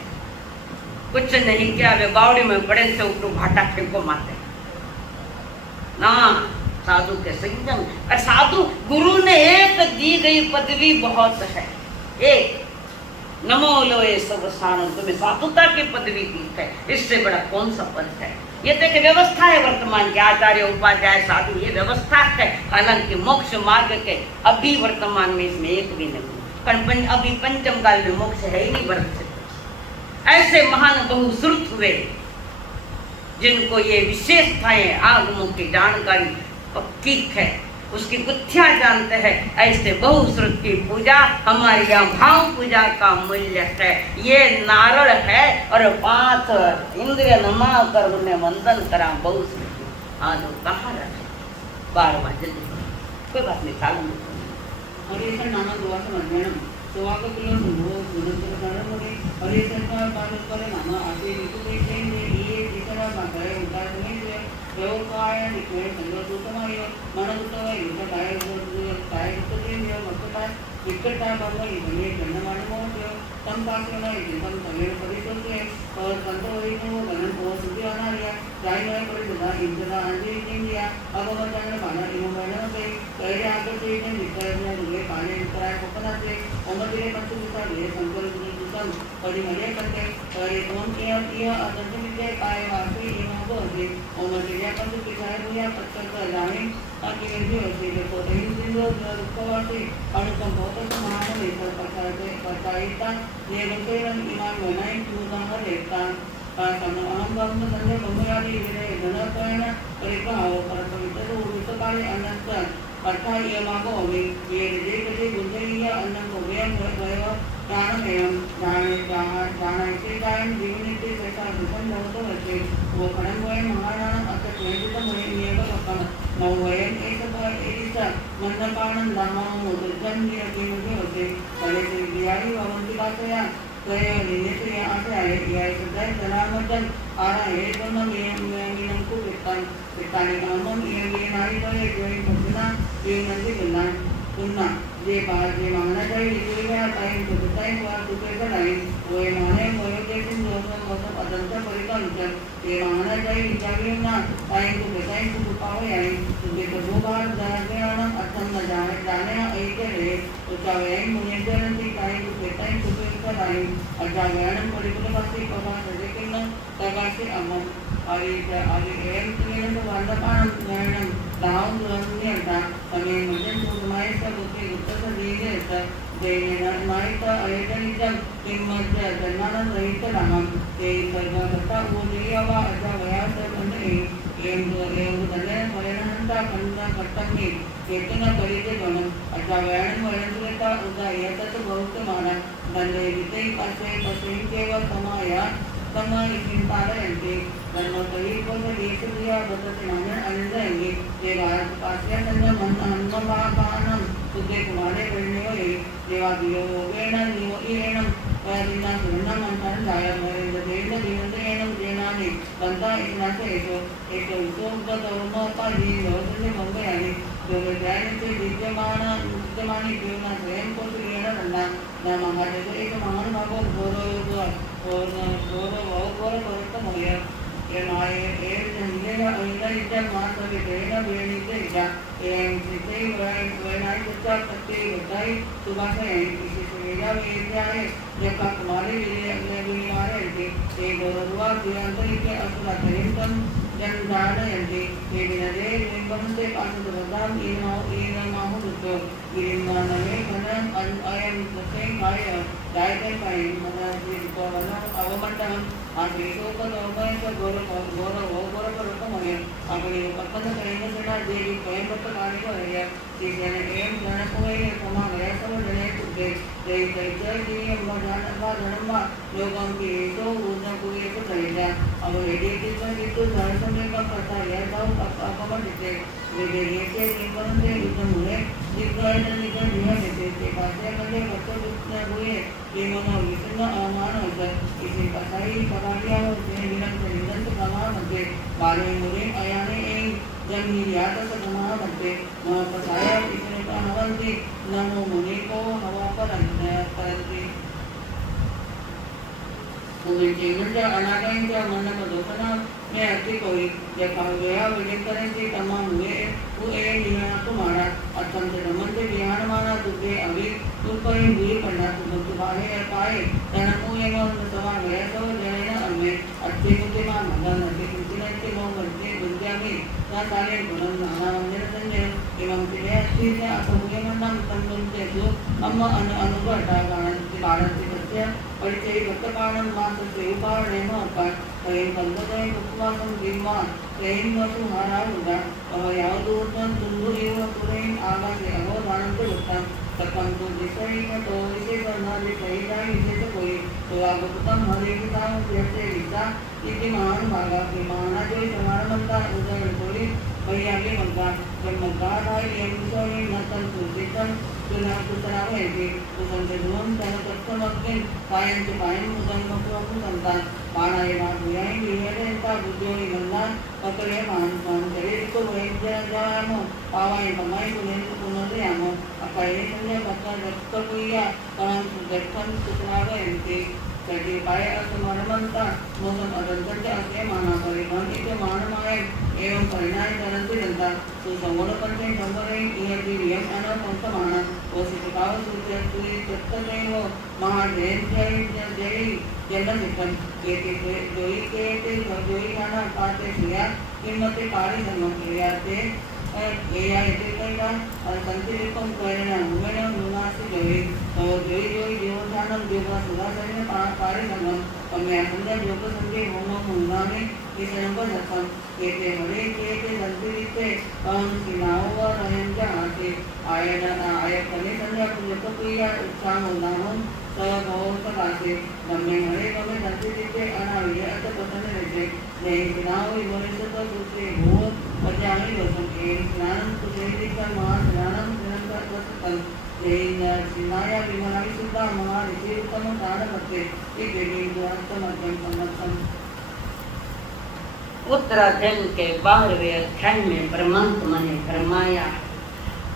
कुछ नहीं किया, वे बावड़ी में पड़े से ऊपर भाटा फेंको मारते ना। साधु के संयम और साधु गुरु ने एक दी गई पदवी बहुत है। एक नमो लोए सब साण, तुम्हें साधुता की पदवी दी है, इससे बड़ा कौन सा पद है? ये तो एक व्यवस्था है वर्तमान के। आचार्य उपाध्याय साधु ये व्यवस्था है। हालांकि मोक्ष मार्ग के अभी वर्तमान में इसमें एक भी नहीं, अभी पंचम काल में मोक्ष है ही नहीं वर्त। ऐसे महान बहुश्रुत हुए जिनको ये विशेषताएं आगमों की जानकारी पक्की है, उसकी गुत्थियां जानते हैं। ऐसे बहुश्रुत की पूजा हमारे यहाँ भाव पूजा का मूल्य है। ये नारळ है और 5 इंद्रिय नमा कर उन्हें वंदन करा बहुश्रुत। आज वो कहाँ रखे 12 जल्दी कोई बात नहीं चालू और ये नाना दुआ समझ में स्वागत और व्यवसाय निकळे संगतुतमय मनोतमय विकटाय काय विकटे मस्तकाय विकटाय बाबा इधने जन्ममानमोक्ष संपासना इदं तमेव परिशोचे संतोहितो गणो सुति अनार्य जायमय परिशोधा इंद्रा अंजे इंद्रिया अवमतन माना इममनसे कैर्य आगते इदं विकर्य दुले पाने विकराय कोपनासे अमतिरे पंचभूता ले संकल्प दुसं परिमर्य करते करे ओम किया अदंत विद्या काय वासे इमोगोसे ओमतिरे पंचभूता भूया पच्चर जाने ताकि विद्या से देखो तेन सिंधु दुखवासे अनुकंपोत महान लेकर पचाइता नेगतेरन इमान वनाई तुदाह लेता अहम ब्रह्म संजय ब्रह्मयादि विरे धनकरण परिकाव परपवित्र उतकाले अनंत अर्थात ये मागो अभी ये जे गुंजनीय अन्न को व्यय वय ज्ञानमयम ज्ञानाइसे ज्ञान जीवनिते सैता दुसं नवतो वचे वो खडं वय महानानं अत क्लेदितं वय नियम लक्षण नव वयं एसा मन्नपानं दामं मुद्दं नियतिमुखे होते पले ते विद्यारी भवन्ति कातया तय निनिते आते आहे या सदाय तनामजन आरा हे पण मीनं को पितानी अमम ये नारी तय जोई पसना ये नंदी पुन्हा जे मानाच्या इकडे टाइम तो टाइम वा तुझे नाही वय माने वयोजेतीन दोन अदंत परिकांचन ते मानाच्या विचारी ना टाइम तो पावे आहे तुझे तो बार जाण्याना अर्थम न जाणे ऐकले तुझ्या वेळी मुनेंची टाइम तो नाही अजा वेळन परिकुल पासी पवा सजेकिन तगाशी अमम आली एम तुझे तो वांडपान वेळन दाव दुरंनियता तमे मजन तुमायचा गोष्टी उत्तर दिले देनेना माहित ऐकणीच्या किंमत जन्मानं रहित राहम ते सर्वकर्ता उदयवा अजा वयास म्हणजे धन्य परिणामता खंड कट्टमी येतना परिचय गणम अजा वेळाने वळणता उदा येतात बहुत माना धन्य वितई पासे केवळ समाया तमाई चिंतारयन्ते धर्मकरी पण देशप्रिया बदते नामे आनंदाएंगे देवा पास्या संग मन अन्नपानम तुझे कुमारे करणे होय देवा दियो वेण नियो येणम दिना सुरना मंथन जाया मरे देव दिनतेणम जेनाने बंदा इनासे एक उद्योग पाजी लोचने बंबे आले जो ज्ञानचे विद्यमानी जीवना स्वयं को येणं रंडा ना महादेव एक महान भागो घोर परत मोया ये निलेला ऐला मात्र वेळेला वेळीचे इजा तिथे वेळाई तुझा प्रत्येक बधाई सुभाष आहे विशेष वेळा वेळेचे आहे जगा कुमारे विनिमारे ते गौरवा दियांतरिके असला तरींतम जनजाडयन्ते ते विनदे निबंधते पासुदवदाम ईनमाहु दुतो गिरिमानमे घनम अयम तसे गायते पाई मनाजी कोवनो अवमंडम आगे शोकदोमयस घोर परतमय अपने पक्कन करेंगसना देवी स्वयंवत कार्यकरय शिष्यन एम जनकोय समा वयसव जने तुते जय जय जय मजानवा धर्मा योगम की तो उन्नकुये को तैजा अब एडिटी तो धर्मने का प्रथा यह दाव अपमटिते विवेके निबंधे युद्धमुळे जिग्रहण निगम निहते ते पास्यामध्ये वस्तुविज्ञ हुए ये मनो विष्णु अवमान होता इसे कसाई पगारिया होते निरंतर प्रमाणमध्ये बाले मुरे अयाने एक जन निर्यात समामध्ये पसाया इसने का हवंती नमो मुनि को हवा पर करते उनके म्हणजे अनागांच्या मनात दोषणा मैं अति कोई जब गया विजय करें से तमाम हुए निया तुम्हारा अत्यंत रमन से विहान माना तुझे अभी तुम पर हुई पढ़ना तुम्हारे पाए तनमु एवं समान गया तो जने अम्मे अच्छे मुझे मां मगन अच्छे कुछ के मोह करते विद्या में ना सारे गुण नाना मंदिर संजय एवं पिले अच्छी से असंख्य मनम संबंध जो अम्मा अनुभवता कारण से सत्य परिचय भक्तपाणम मास से उपारण अपार कहीं कंदते उपवासम जिम्मा कहीं वसु हाराउदा यावदू तुंदु एव तुरेन आगासे अवधानंत उत्तम तकं तो दिशई में तो इसे करना भी सही नहीं इसे तो कोई तो आप उत्तम हरे की ताम जैसे विचा इति महान भागा की माना जो समारण बनता उदय कोई भैया के बनता जब मक्का था ये मुसोई नतन सुचितम सुना है कि उसन से धुन तन तत्व मग्न पायन के पायन मुदन मको संतान पाणाय माधुयाय विवेरेंता बुद्धोय गंधान पकड़े मान करे को वैद्य जानो पावाय कमाई को लेन पुनर्यामो अपाये संजय बता रक्त पुया काम सुदर्शन सुतरावयन्ते सजे पाय असमानमंता मोहन अदंतच असे माना परिमाण इति मानमाय एवं परिणाय करन्ति जनता सुसंगुण पंचे संवरे इयति वियम अन संसमान वसितकाव सूत्र तुई तत्तदेव महाजय जय जय जन्मनिकन केते जोई केते जोई गाना पाते श्रिया किमते कार्य समक्रियाते एया इति कइला संतिलिपम कोयना उमेना मुनासि जोई जोई जीवधानम जोगा सुधासने कार्य समम अम्या संजय योग संजय होमो मुनामे इस नंबर रखम केते हरे केते संतिलिते सिनाओ रहन जाते आयतने संजय पुण्य क्रिया उत्साह होनामो बहुत आसे नम्मे हरे नम्मे संतिलिते अनाविय अत पतन रहते नहीं सिनाओ इमोनिस तो दूसरे भूत अजानी वसन के स्नान कुशेली का महास्नानम निरंतर वसन सिनाया विमलावि सुद्धा महाऋषि उत्तम प्राण मते एक देवी दुआस्त मध्यम सम्मतम। उत्तराधन के 12वें अध्याय में परमात्मा ने फरमाया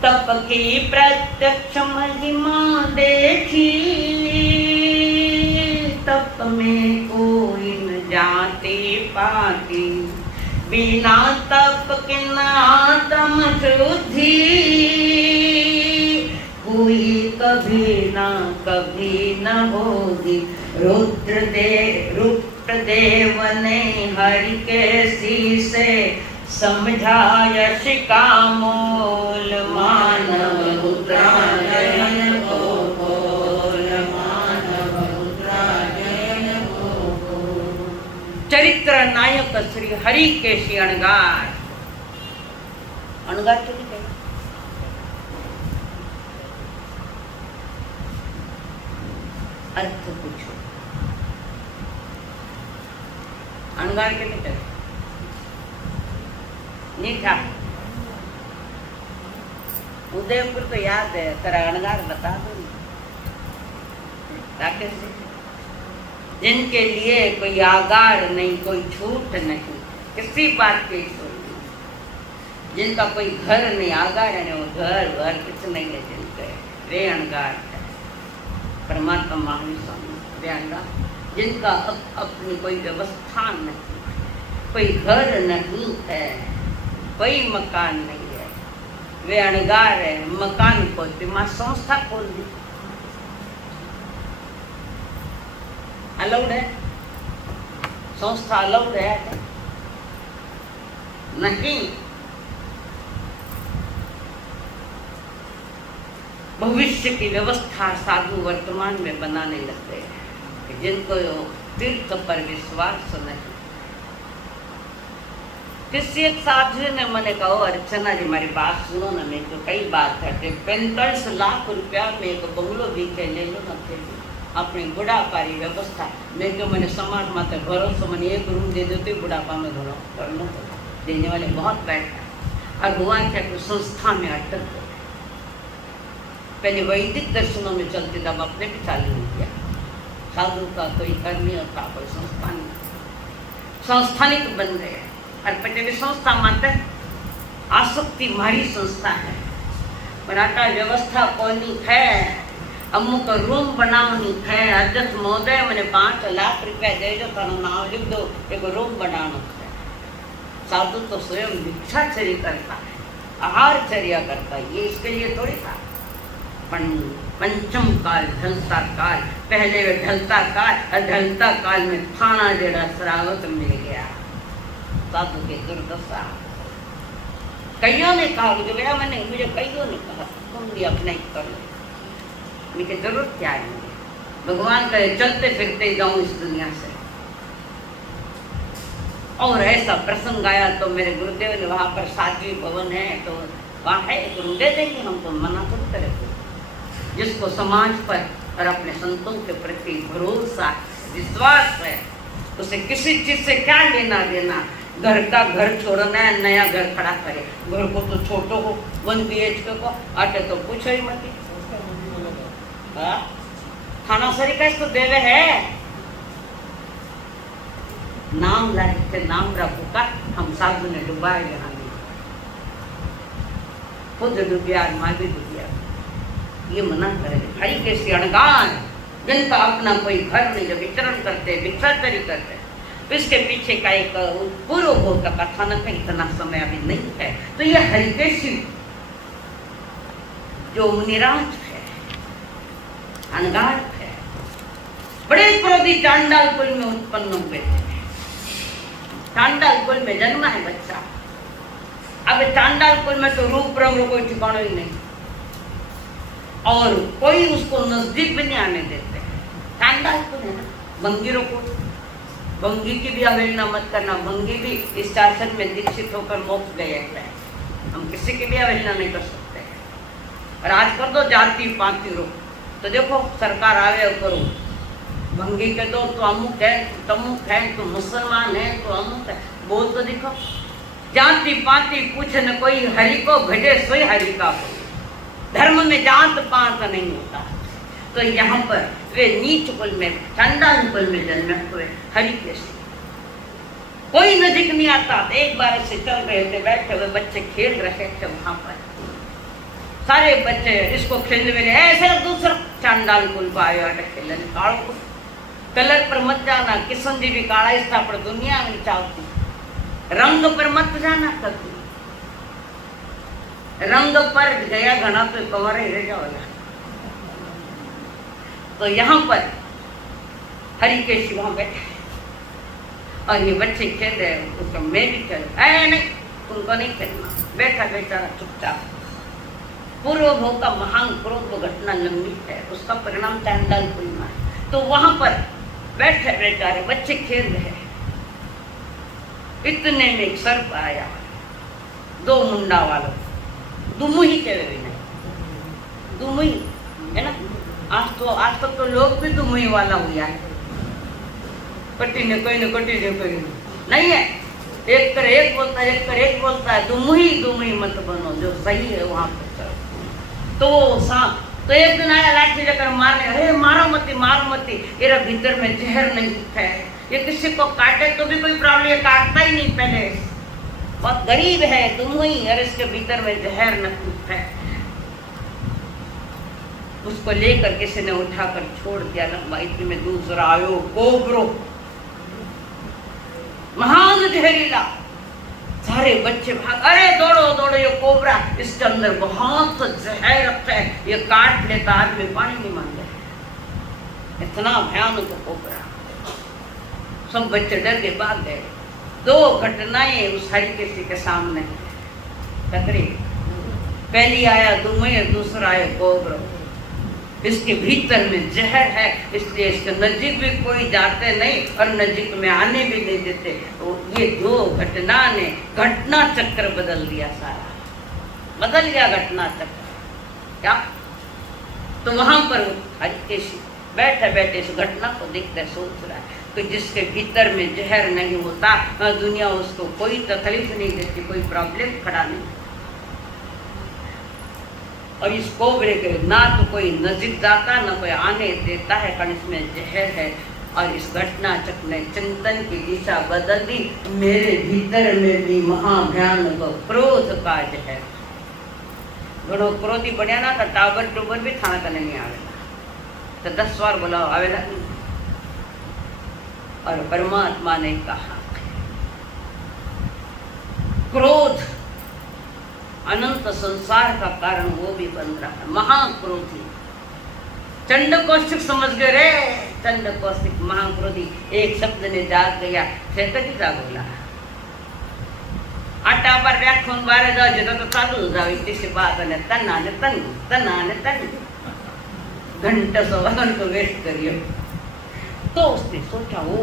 तप की प्रत्यक्ष महिमा देखी तप में कोई न जाती पाती बिना तप के न आत्म शुद्धि हुई कभी न होगी रुद्रदेव ने हरि के शीसे समझाया शिका मोल मानव उत्तरायण को बोल मानव उत्तरायण को। चरित्र नायक श्री हरि के श्री अणगार चली गई। अर्थ पूछो अणगार के मित्र नहीं था उदयपुर तो याद है तेरा अणगार बता दो से जिनके लिए कोई आगार नहीं कोई छूट नहीं किसी बात की नहीं जिनका कोई घर नहीं आगार है वो घर कुछ नहीं है जिनके वे अणगार है परमात्मा महावीर स्वामी वे अणगार जिनका अपनी कोई व्यवस्था नहीं कोई घर नहीं है कोई मकान नहीं है वे अणगार है। मकान खोलती माँ संस्था खोल दी अलाउड है संस्था अलाउड है नहीं। भविष्य की व्यवस्था साधु वर्तमान में बनाने लगते हैं जिनको तीर्थ पर विश्वास नहीं। किसी एक साधु ने मैंने कहा अर्चना जी हमारी बात सुनो ना मेरे को कई बात है 45 लाख रुपया में एक बंगलो भी के ले लो ना फिर अपनी बुढ़ापा की व्यवस्था मेरे को मैंने समाज मात्र भरोसा मैंने एक रूम दे देते बुढ़ापा में घरों कर लो देने वाले बहुत बैठा और भगवान क्या संस्था में अटक पहले वैदिक दर्शनों में चलते तब अपने भी चालू हो गया साधु का कोई घर नहीं होता कोई संस्था नहीं संस्थानिक बन गए और पहले संस्था मात्र आसक्ति मारी संस्था है मराठा व्यवस्था कोई है अमुक रूम बनानी है अध्यक्ष महोदय मैंने 5 लाख रुपया दे दो तो नाम लिख दो एक रूम बनाना है। साधु तो स्वयं भिक्षाचर्य करता है आहारचर्या करता है ये इसके लिए थोड़ी था पंचम काल ढलता काल पहले वे ढलता काल और ढलता काल में थाना जड़ा शरावत मिल गया साधु के दुर्दशा। कईयों ने कहा मुझे भैया मैंने मुझे कईयों ने कहा तुम भी अपना ही कर लो मुझे जरूरत क्या है भगवान कहे चलते फिरते जाऊं इस दुनिया से। और ऐसा प्रसंग आया तो मेरे गुरुदेव ने वहाँ पर साध्वी भवन है तो वहाँ है एक रूम दे देंगे हमको मना थोड़ी करेंगे जिसको समाज पर और अपने संतों के प्रति भरोसा विश्वास है उसे किसी चीज से क्या लेना देना। घर का घर छोड़ना है नया घर खड़ा करे घर को तो छोटो हो 1 BHK को आटे तो पूछो ही मत थाना सरी का तो देवे है नाम लाइक नाम रखो का हम साधु ने डुबाए यहाँ खुद डूबिया माँ भी डूबिया ये मना करे हरी के सियाणगान जिनका अपना कोई घर नहीं जो विचरण करते भिक्षाचरी करते तो इसके पीछे का एक पूर्व भोग का कथानक है इतना समय अभी नहीं है तो ये हरिकेशी जो मुनिराज है अनगार है बड़े क्रोधी चांडाल कुल में उत्पन्न हुए थे चांडाल कुल में जन्मा है बच्चा अब चांडाल कुल में तो रूप रंग कोई ठिकाना ही नहीं और कोई उसको नजदीक भी नहीं आने देते चांडाल कुल है ना बंगीरों को बंगी की भी अवहेलना मत करना बंगी भी इस शासन में दीक्षित होकर मोक्ष गए हैं हम किसी की भी अवहेलना नहीं कर सकते और आज कर दो जाति पाति रो तो देखो सरकार आवे और करो भंगी के दो तो अमुक है तमुक है तो मुसलमान है तो अमुक है बोल तो दिखो जाति पाति पूछे न कोई हरि को भजे सोई हरि का कोई धर्म में जात पात नहीं होता तो यहाँ पर वे नीच कुल में चांडाल कुल में जन्मे हुए हरि के कोई नजीक नहीं आता एक बार से चल रहे थे बैठे हुए बच्चे खेल रहे थे वहां पर सारे बच्चे इसको खेलने में ऐसे दूसरा चांडाल कुल को आयो खेलने काल को कलर पर मत जाना किशन जी भी काला इस था पर दुनिया में चाहती रंग पर मत जाना कभी रंग पर गया घना तो कवर ही रह जाओगा तो यहाँ पर हरि के शिवा बैठे और ये बच्चे खेल रहे हैं उसको मैं भी खेल नहीं तुमको नहीं खेलना बैठा बेचारा चुपचाप पूर्व भोग का महान क्रोध घटना लंबी है उसका परिणाम चांडाल कुलमा है तो वहां पर बैठे बेचारे बच्चे खेल रहे हैं इतने में एक सर्प आया दो मुंडा वालों दुमुही के वे नहीं दुमुही है ना आज तक तो लोग भी दुमुही वाला हुआ है कटी ने कोई नहीं है एक कर एक बोलता है एक कर एक बोलता है दुमुही मत बनो जो सही है वहां पर चलो तो सांप तो एक दिन आया लाठी लेकर मारने अरे मारो मती मेरा भीतर में जहर नहीं है ये किसी को काटे तो भी कोई प्रॉब्लम ये काटता ही नहीं पहले बहुत गरीब है तुम ही और इसके भीतर में जहर नहीं है उसको लेकर किसी ने उठाकर छोड़ दिया लंबा इतने में दूसरा आयो कोबरो महान जहरीला सारे बच्चे भाग अरे दौड़ो ये कोबरा इसके अंदर बहुत जहर रखता है ये काट लेता आदमी पानी नहीं मांगता इतना भयानक कोबरा सब बच्चे डर के भाग गए दो घटनाएं उस हरिकेशी के सामने टकरी पहली आया दुमुही दूसरा आया कोबरा इसके भीतर में जहर है इसलिए इसके नजीक भी कोई जाते नहीं और नजीक में आने भी नहीं देते तो ये दो घटना ने घटना चक्र बदल दिया सारा बदल गया घटना चक्र क्या तो वहां पर हरिकेशी बैठे बैठे इस घटना को देखते सोच रहा है कि जिसके भीतर में जहर नहीं होता दुनिया उसको कोई तकलीफ नहीं देती कोई प्रॉब्लम खड़ा नहीं और इस कोबरे के ना तो कोई नजीक जाता ना कोई आने देता है कारण इसमें जहर है और इस घटना चक्र ने चिंतन की दिशा बदल दी मेरे भीतर में भी महाभयानक क्रोध का जहर घणो क्रोधी बढ़िया ना था टाबर टूबर भी थाना करने नहीं आवेला तो 10 बार बोला आवेला और परमात्मा ने कहा क्रोध अनंत संसार का कारण वो भी बन रहा है महाक्रोधी चंड कौशिक समझ गए रे चंड कौशिक महाक्रोधी एक शब्द ने जाग गया शेतकी जागवला आटा पर व्याख्यान बारे जाओ जितना तो चालू जाओ इतनी बात है तन घंटे सवा घंटे वेस्ट करिए तो उसने सोचा वो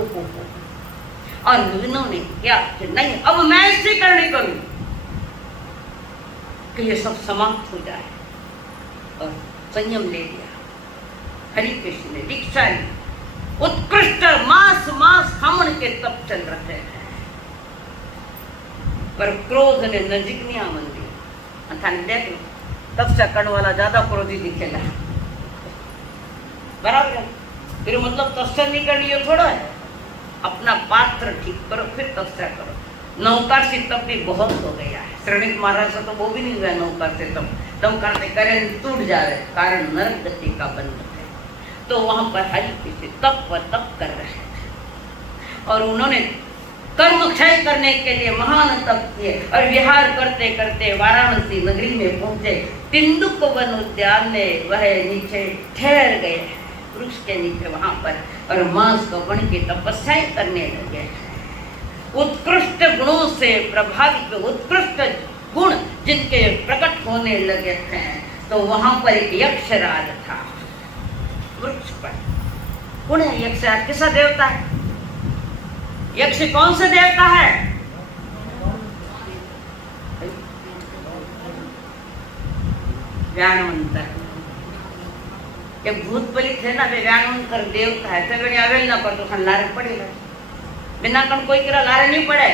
और इन्होंने क्या नहीं अब मैं इससे करने करूं कि ये सब समाप्त हो जाए और संयम ले लिया हरि कृष्ण ने दीक्षा ली उत्कृष्ट मास हमन के तप चल रहे हैं पर क्रोध ने नजीक नहीं आमन दिया देख लो तपस्या करने वाला ज्यादा क्रोधी दिखेगा बराबर है। फिर मतलब तपस्या नहीं करनी है थोड़ा है, अपना पात्र ठीक करो फिर तपस्या करो। नौकार से तब भी बहुत हो गया है, श्रेणिक महाराज से तो वो भी नहीं हुआ नौकार से तब, नौकार से करें टूट जा रहे, कारण नरक गति का बंध है। तो वहां पर हल्की से तप व तप कर रहे थे और उन्होंने कर्म क्षय करने के लिए महान तप किए और विहार करते करते वाराणसी नगरी में पहुंचे। तिंदुक वन उद्यान में वह नीचे ठहर गए वृक्ष के नीचे वहां पर और मांस को बन की तपस्याएं करने लगे। उत्कृष्ट गुणों से प्रभावित उत्कृष्ट गुण जिनके प्रकट होने लगे थे, तो वहां पर एक यक्षराज था वृक्ष पर। कौन है यक्षराज? किसका देवता है? यक्ष कौन सा देवता है? व्यानवंतर। ये भूत बलित है ना, वे व्यानवंतर देवता है। तो गणी आवेल ना कर तो लारे पड़ेगा, बिना कण कोई करा लारे नहीं पड़े।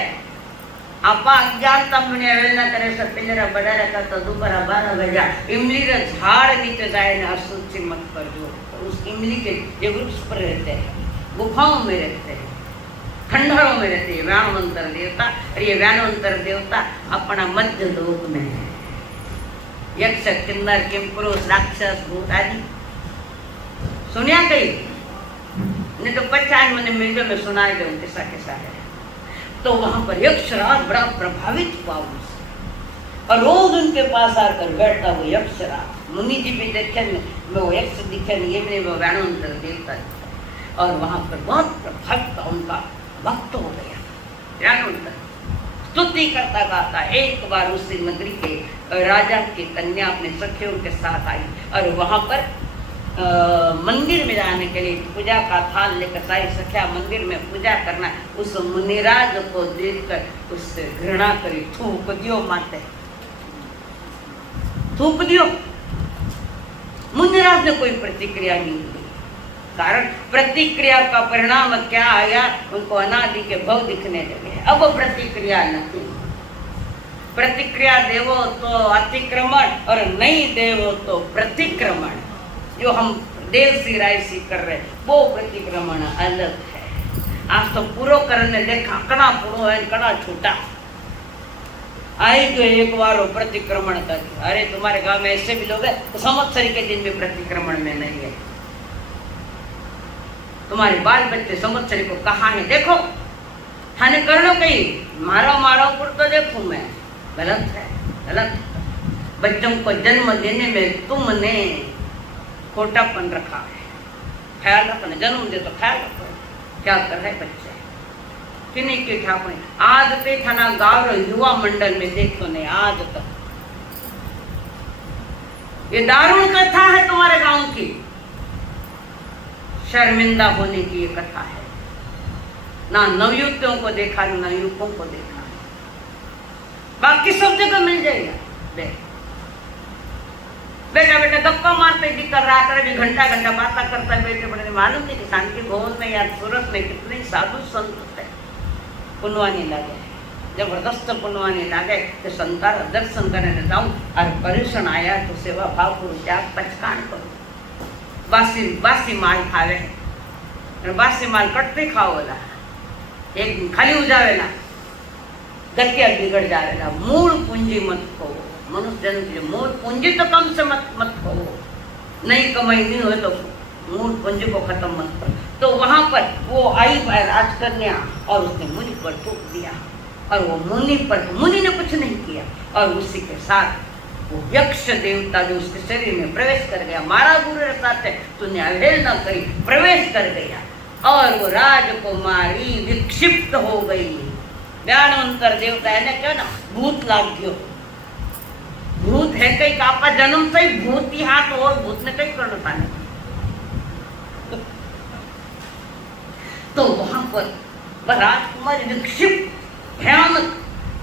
आपा अज्ञानता मने आवेल ना करे सब पिंजरा बड़ा रखा तो दोपहर 12 बजा इमली रे झाड़ नीचे जाए ना असुचि मत कर दो। उस इमली के ये वृक्ष पर रहते हैं, गुफाओं में रहते हैं, खंडहरों में रहते हैं व्यानवंतर देवता। और ये व्यानवंतर देवता अपना मध्य लोक में है। यक्ष किन्नर किमपुरुष राक्षस भूत आदि सुनिया कहीं नहीं तो 50 मैंने मिल में सुनाई दो किसा किसा है। तो वहां पर यक्षराज बड़ा प्रभावित हुआ उनसे और रोज उनके पास आकर बैठता वो यक्षराज। मुनि जी भी देखे वो यक्ष दिखे नहीं, ये मैंने वो व्यानवंतर देवता और वहां पर बहुत प्रभावित उनका भक्त हो गया व्यानवंतर। स्तुति करता गाता एक बार उसी नगरी के राजा की कन्या अपने सखियों के साथ आई और वहां पर मंदिर में जाने के लिए पूजा का थाल लेकर सारी सखिया मंदिर में पूजा करना। उस मुनिराज को देखकर उससे घृणा करी, थूक दियो माते, थूक दियो। मुनिराज ने कोई प्रतिक्रिया नहीं दी, कारण प्रतिक्रिया का परिणाम क्या आया, उनको अनादि के भव दिखने लगे। अब प्रतिक्रिया नहीं, प्रतिक्रिया देवो तो अतिक्रमण और नहीं देवो तो प्रतिक्रमण। जो हम देव सी राय सी कर रहे वो प्रतिक्रमण अलग है। आज तो पूरो करने देखा कड़ा पूरो है कड़ा छोटा आई तो एक बार वो प्रतिक्रमण कर। अरे तुम्हारे गांव में ऐसे भी लोग हैं तो संवत्सरी के दिन में प्रतिक्रमण में नहीं है। तुम्हारे बाल बच्चे संवत्सरी को कहा है देखो थाने कर लो कहीं मारो मारो पर तो देखूं मैं। गलत है, गलत। बच्चों को जन्म देने में तुमने खोटापन रखा है, ख्याल रखना। जन्म दे तो ख्याल रखो क्या कर रहे बच्चे किन्हीं के ठाकुर। आज पे थाना गाँव युवा मंडल में देखो नहीं आज तक। ये दारुण कथा है तुम्हारे गांव की, शर्मिंदा होने की ये कथा है। ना नवयुवतियों को देखा ना युवकों को देखा, बाकी सब जगह मिल जाएगा। बेटा बेटा गप्पा मारते भी कर रहा था, घंटा घंटा बातें करता बैठे बड़े। मालूम नहीं कि शांति भवन में या सूरत में कितने साधु संत है पुनवानी लगे, जबरदस्त पुनवानी लगे कि संतार दर्शन करने जाऊं और परेशान आया तो सेवा भाव करो त्याग पचकान करो। बासी बासी माल खावे और बासी माल कटते खाओ वाला एक दिन खाली हो जावेला गतिया बिगड़ जावेला। मूल पूंजी मत खो मनुष्य जन्म के मूल पूंजी तो कम से मत खो, नहीं कमाई नहीं हो तो मूल पूंजी को खत्म मत करो। तो वहां पर वो आई राजकन्या और उसने मुनि पर थूक दिया और वो मुनि ने कुछ नहीं किया और उसी के साथ वो यक्ष देवता जो उसके शरीर में प्रवेश कर गया। मारा गुरु साथ तूने अवहेलना करी, प्रवेश कर गया और वो राजकुमारी विक्षिप्त हो गई। व्यानवंतर देवता है ना क्या ना भूत लाग गयो। भूत है कई कापा जन्म से ही भूत ही हाथ और भूत ने कई करना पाने। तो वहां पर वह राजकुमारी विक्षिप्त भयानक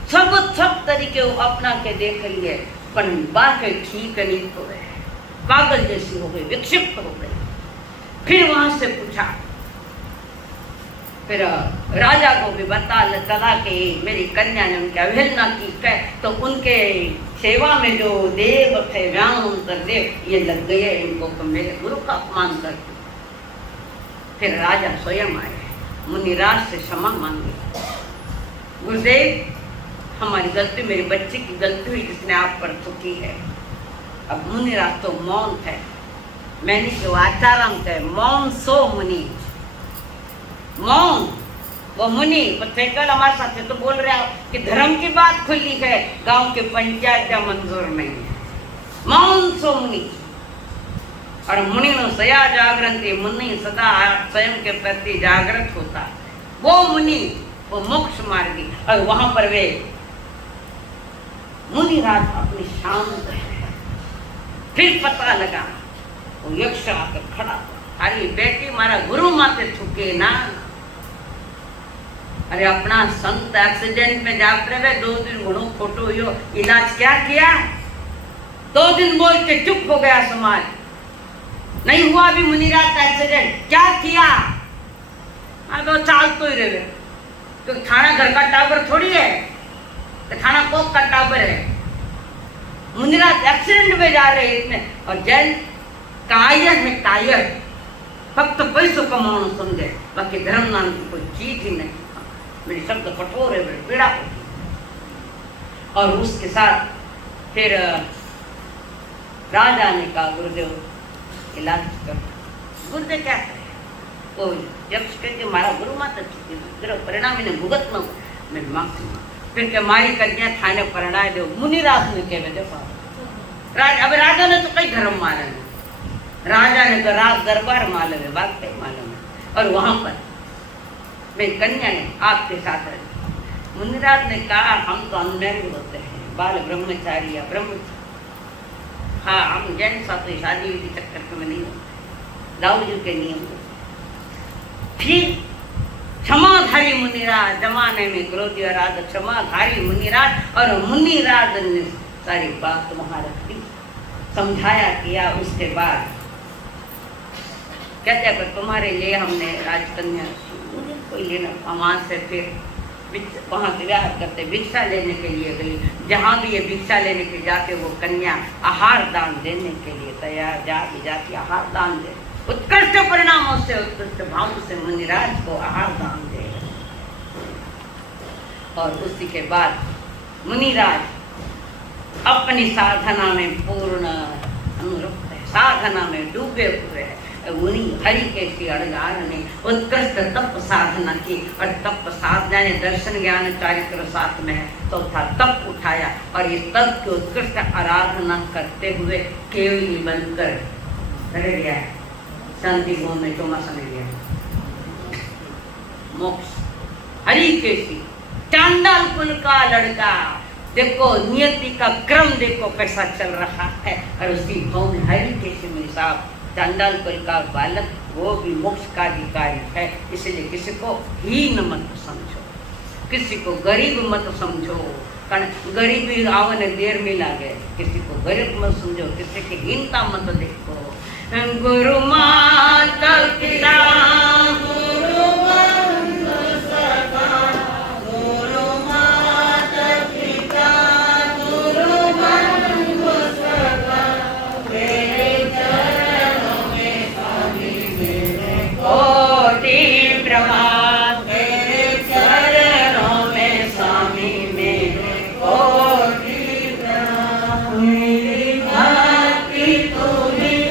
सब तरीके अपना के देख रही है पर बात ठीक नहीं हो गए, पागल जैसी हो गई, विक्षिप्त हो गई। फिर वहां से पूछा, फिर राजा को भी बता चला कि मेरी कन्या ने उनकी अवहेलना की है तो उनके सेवा में जो देव थे व्यानवंतर देव ये लग गए इनको तो मेरे गुरु का अपमान कर फिर राजा स्वयं आए, मुनिराज से क्षमा मांगी। गुरुदेव, हमारी गलती, मेरी बच्ची की गलती हुई जिसने आप पर थूकी है। अब मुनिराज तो मौन थे, मैंने जो आचारम थे मौन सो मुनि, मौन वो मुनि कल हमारे साथ तो बोल रहे हो कि धर्म की बात खुली है, गांव के पंचायत का मंजूर नहीं है, मौन सो मुनि। और मुनि नो सया जागरण थी, मुनि सदा स्वयं के प्रति जागृत होता, वो मुनि वो मोक्ष मार्गी। और वहां पर वे मुनिराज अपनी शांत है। फिर पता लगा वो यक्ष आकर खड़ा, अरे बेटी मारा गुरु माते थूके ना, अरे अपना संत एक्सीडेंट में जाते रहे, 2 दिन घणो खोटो हुई, इलाज क्या किया? 2 दिन बोल के चुप हो गया समाज, नहीं हुआ भी मुनिराज का एक्सीडेंट, क्या किया? तो चाल तो ही रहे, तो थाना घर का टावर थोड़ी है, तो थाना कोक का टावर है। मुनिराज एक्सीडेंट में जा रहे इतने, और जैन कायर है, कायर फक्त पैसों कमाना समझे, बाकी धर्म नाम की कोई चीज ही नहीं। मेरी शब्द कठोर है, मेरी पीड़ा होती। और उसके साथ फिर राजा ने कहा गुरुदेव इलाज कर। गुरुदेव क्या करे, तो यक्ष के मारा गुरु माता परिणाम इन्हें भुगत न, मेरी माफी मांग। फिर के मारी कन्या थाने परिणाम दो, मुनिराज ने कहे देखो अब राजा ने तो कई धर्म मारे, राजा ने तो राज दरबार मालूम है, बात कई मालूम है। और वहां पर मेरी कन्या ने आपके साथ रही। मुनिराज ने कहा हम तो अनमैरिड होते हैं, बाल ब्रह्मचारी या ब्रह्मचारी, हाँ हम जैन साथ शादी के चक्कर में नहीं होते, दाऊ जी के नियम। फिर क्षमाधारी मुनिराज, जमाने में क्रोधी राज क्षमाधारी मुनिराज, और मुनिराज ने सारी बात वहां रखी, समझाया किया। उसके बाद कहते हैं तुम्हारे लिए हमने राजकन्या, मुझे कोई लेना, वहां से फिर वहाँ से विवाह करते, भिक्षा लेने के लिए गई। जहाँ भी ये भिक्षा लेने के जाके वो कन्या आहार दान देने के लिए तैयार, जाती आहार दान दे, उत्कृष्ट परिणामों से, उत्कृष्ट भाव से मुनिराज को आहार दान दे। और उसी के बाद मुनिराज अपनी साधना में पूर्ण अनुरक्त है, साधना में डूबे हुए हैं। मुनि हरि के श्री अड़गार ने उत्कृष्ट तप साधना की, और तप साधना ने दर्शन ज्ञान चारित्र साथ में है, तो था तप उठाया। और इस तप की उत्कृष्ट आराधना करते हुए केवली बनकर रह गया है, शांति भवन में चौमासा में गया मोक्ष। हरि के श्री चांडाल कुल का लड़का, देखो नियति का क्रम देखो कैसा चल रहा है। और उसी भवन में हरि के श्री मेरे साहब चांडाल कुल का बालक, वो भी मोक्ष का अधिकारी है। इसलिए किसी को हीन मत समझो, किसी को गरीब मत समझो, कारण गरीबी आवन देर में लागे। किसी को गरीब मत समझो, किसी की हीनता मत देखो। गुरु माता पिता गुरु बंधु सखा, गुरु माता पिता गुरु बंधु सखा, तेरे चरणों में स्वामी मेरे कोटि प्रणाम, तेरे चरणों में स्वामी मेरे कोटि प्रणाम। मेरी भक्ति तुम्हें,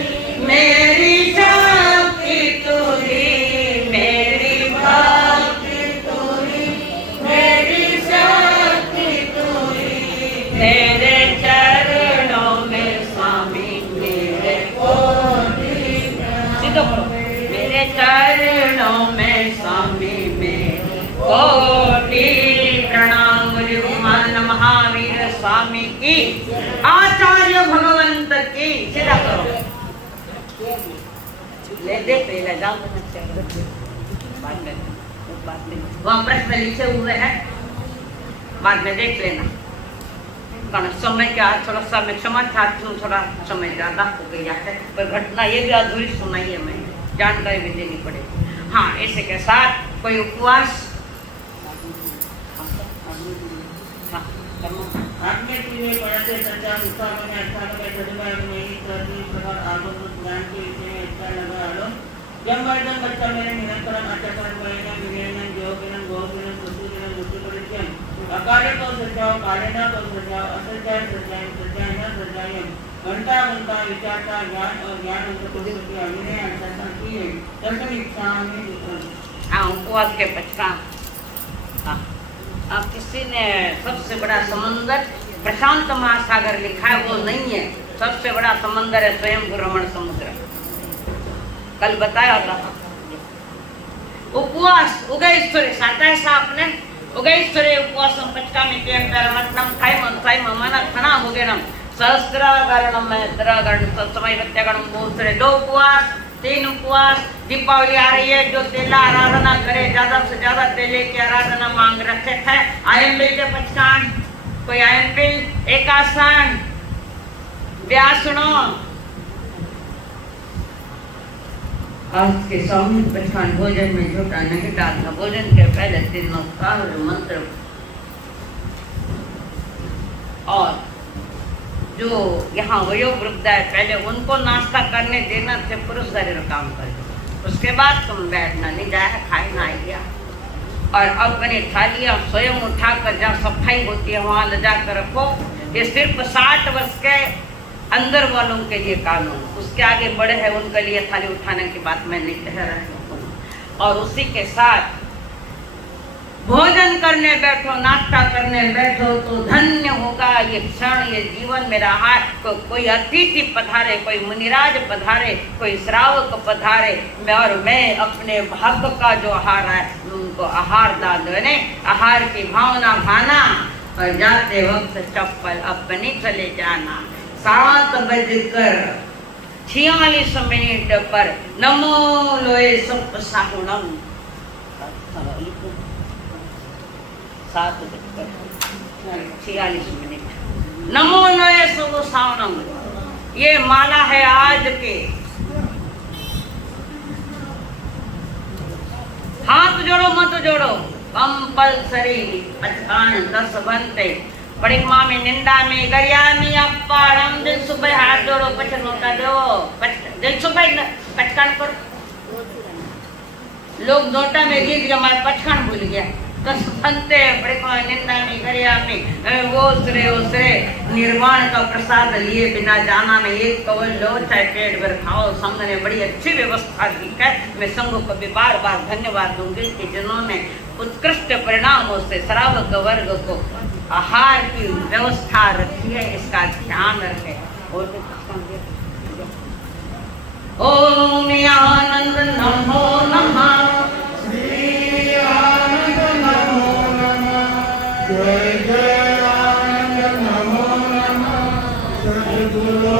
मेरी शक्ति तुम्हें, मेरी भक्ति तुम्हें, मेरी शक्ति तुम्हें, तेरे चरणों में स्वामी मेरे कोटि प्रणाम। सीधो करो, मेरे चरणों में स्वामी मेरे कोटि प्रणाम। गुरुमान महावीर स्वामी की, आचार्य भगवंत की। सीधा करो, ले दे पहले जाओ, बाद में वहाँ प्रश्न लिखे हुए हैं, बाद में देख लेना। कारण समय के आज थोड़ा सा मैं क्षमा चाहती हूँ, थोड़ा समय ज़्यादा हो गया है, पर घटना ये भी अधूरी सुनाई है, मैं जानकारी भी देनी पड़ेगी। हाँ, ऐसे के साथ कोई उपवास आत्मे के पढ़ते संचार उत्साह में अच्छा लगा, सदमा में इस प्रकार आगम ज्ञान के विषय में अच्छा लगा। जम बच्चा मेरे निरंतरम आचरण करेगा विज्ञान जोगिनम गोगिनम सुसुदिनम मुसुपरिचयम अकार्य को सजाओ कालेना को सजाओ असज्जाय सज्जाय सज्जाय न सज्जाय घंटा घंटा विचारता ज्ञान और ज्ञान उनको प्रति अभिनय अंतरता की है दर्शन इच्छा में हाँ उपवास के पचकान किसी ने सबसे बड़ा समंदर प्रशांत महासागर लिखा है, वो नहीं है। सबसे बड़ा समंदर है स्वयं रमण समुद्र। कल बताया था उपवास उगैश्वरी साता आपने उगैश्वरी उपवास पचकामी के परमत्नम थाइम मन खना होगेनम सहस्रागरणम सहस्रागरण सत्समय प्रत्यगणम भूसरे 2 उपवास 3 उपवास। दीपावली आ रही है, जो तेला आराधना करे ज्यादा से ज्यादा तेले की आराधना मांग रखे है। आयन के पचकान कोई आयन बिल एकासन व्यासनो आज के स्वामी पचकान भोजन में झूठा नहीं डालना। भोजन के पहले 3 नमस्कार मंत्र और जो यहाँ वयोग वृद्ध है पहले उनको नाश्ता करने देना थे, पुरुष शरीर काम कर उसके बाद तुम बैठना नहीं जाए खाए ना आइया। और अपनी थालियाँ स्वयं उठाकर जहाँ सफाई होती है वहाँ ले जाकर रखो। ये सिर्फ 60 वर्ष के अंदर वालों के लिए कानून, उसके आगे बड़े हैं उनके लिए थाली उठाने की बात मैं नहीं कह रही हूँ। और उसी के साथ भोजन करने बैठो, नाश्ता करने बैठो तो धन्य होगा ये क्षण, ये जीवन मेरा हाथ। कोई अतिथि पधारे, कोई मुनिराज पधारे, कोई श्रावक पधारे, और मैं अपने भाग्य का जो आहार है उनको आहार दान देने, आहार की भावना भाना और जाते वक्त चप्पल अपनी चले जाना। 7 बजकर 46 मिनट पर नमो लोए सप साहुणम 7:46 नमो लोए सप साहुणम। ये माला है आज के। हाथ जोड़ो मत जोड़ो कंपल्सरी पचकान 10 बनते। बड़ी माँ में निंदा में गरिया में अपारम दिन सुबह हाथ जोड़ो पचन का दो दिन सुबह पचकान पर लोग नोटा में गीत गया मैं पचकान भूल गया। 10 बनते बड़ी माँ निंदा में गरिया में वो उसरे निर्वाण का प्रसाद लिए बिना जाना में एक कवल लो चाहे पेट भर खाओ। संघ ने बड़ी अच्छी व्यवस्था की है। मैं संघ को भी बार बार धन्यवाद दूंगी कि जिन्होंने उत्कृष्ट परिणामों से श्रावक वर्ग को आहार की व्यवस्था रखी है, इसका ध्यान रखें। ओम आनंद नमो नमः श्री आनंद नमो नमः जय जय आनंद नमो नमः सद्गुरु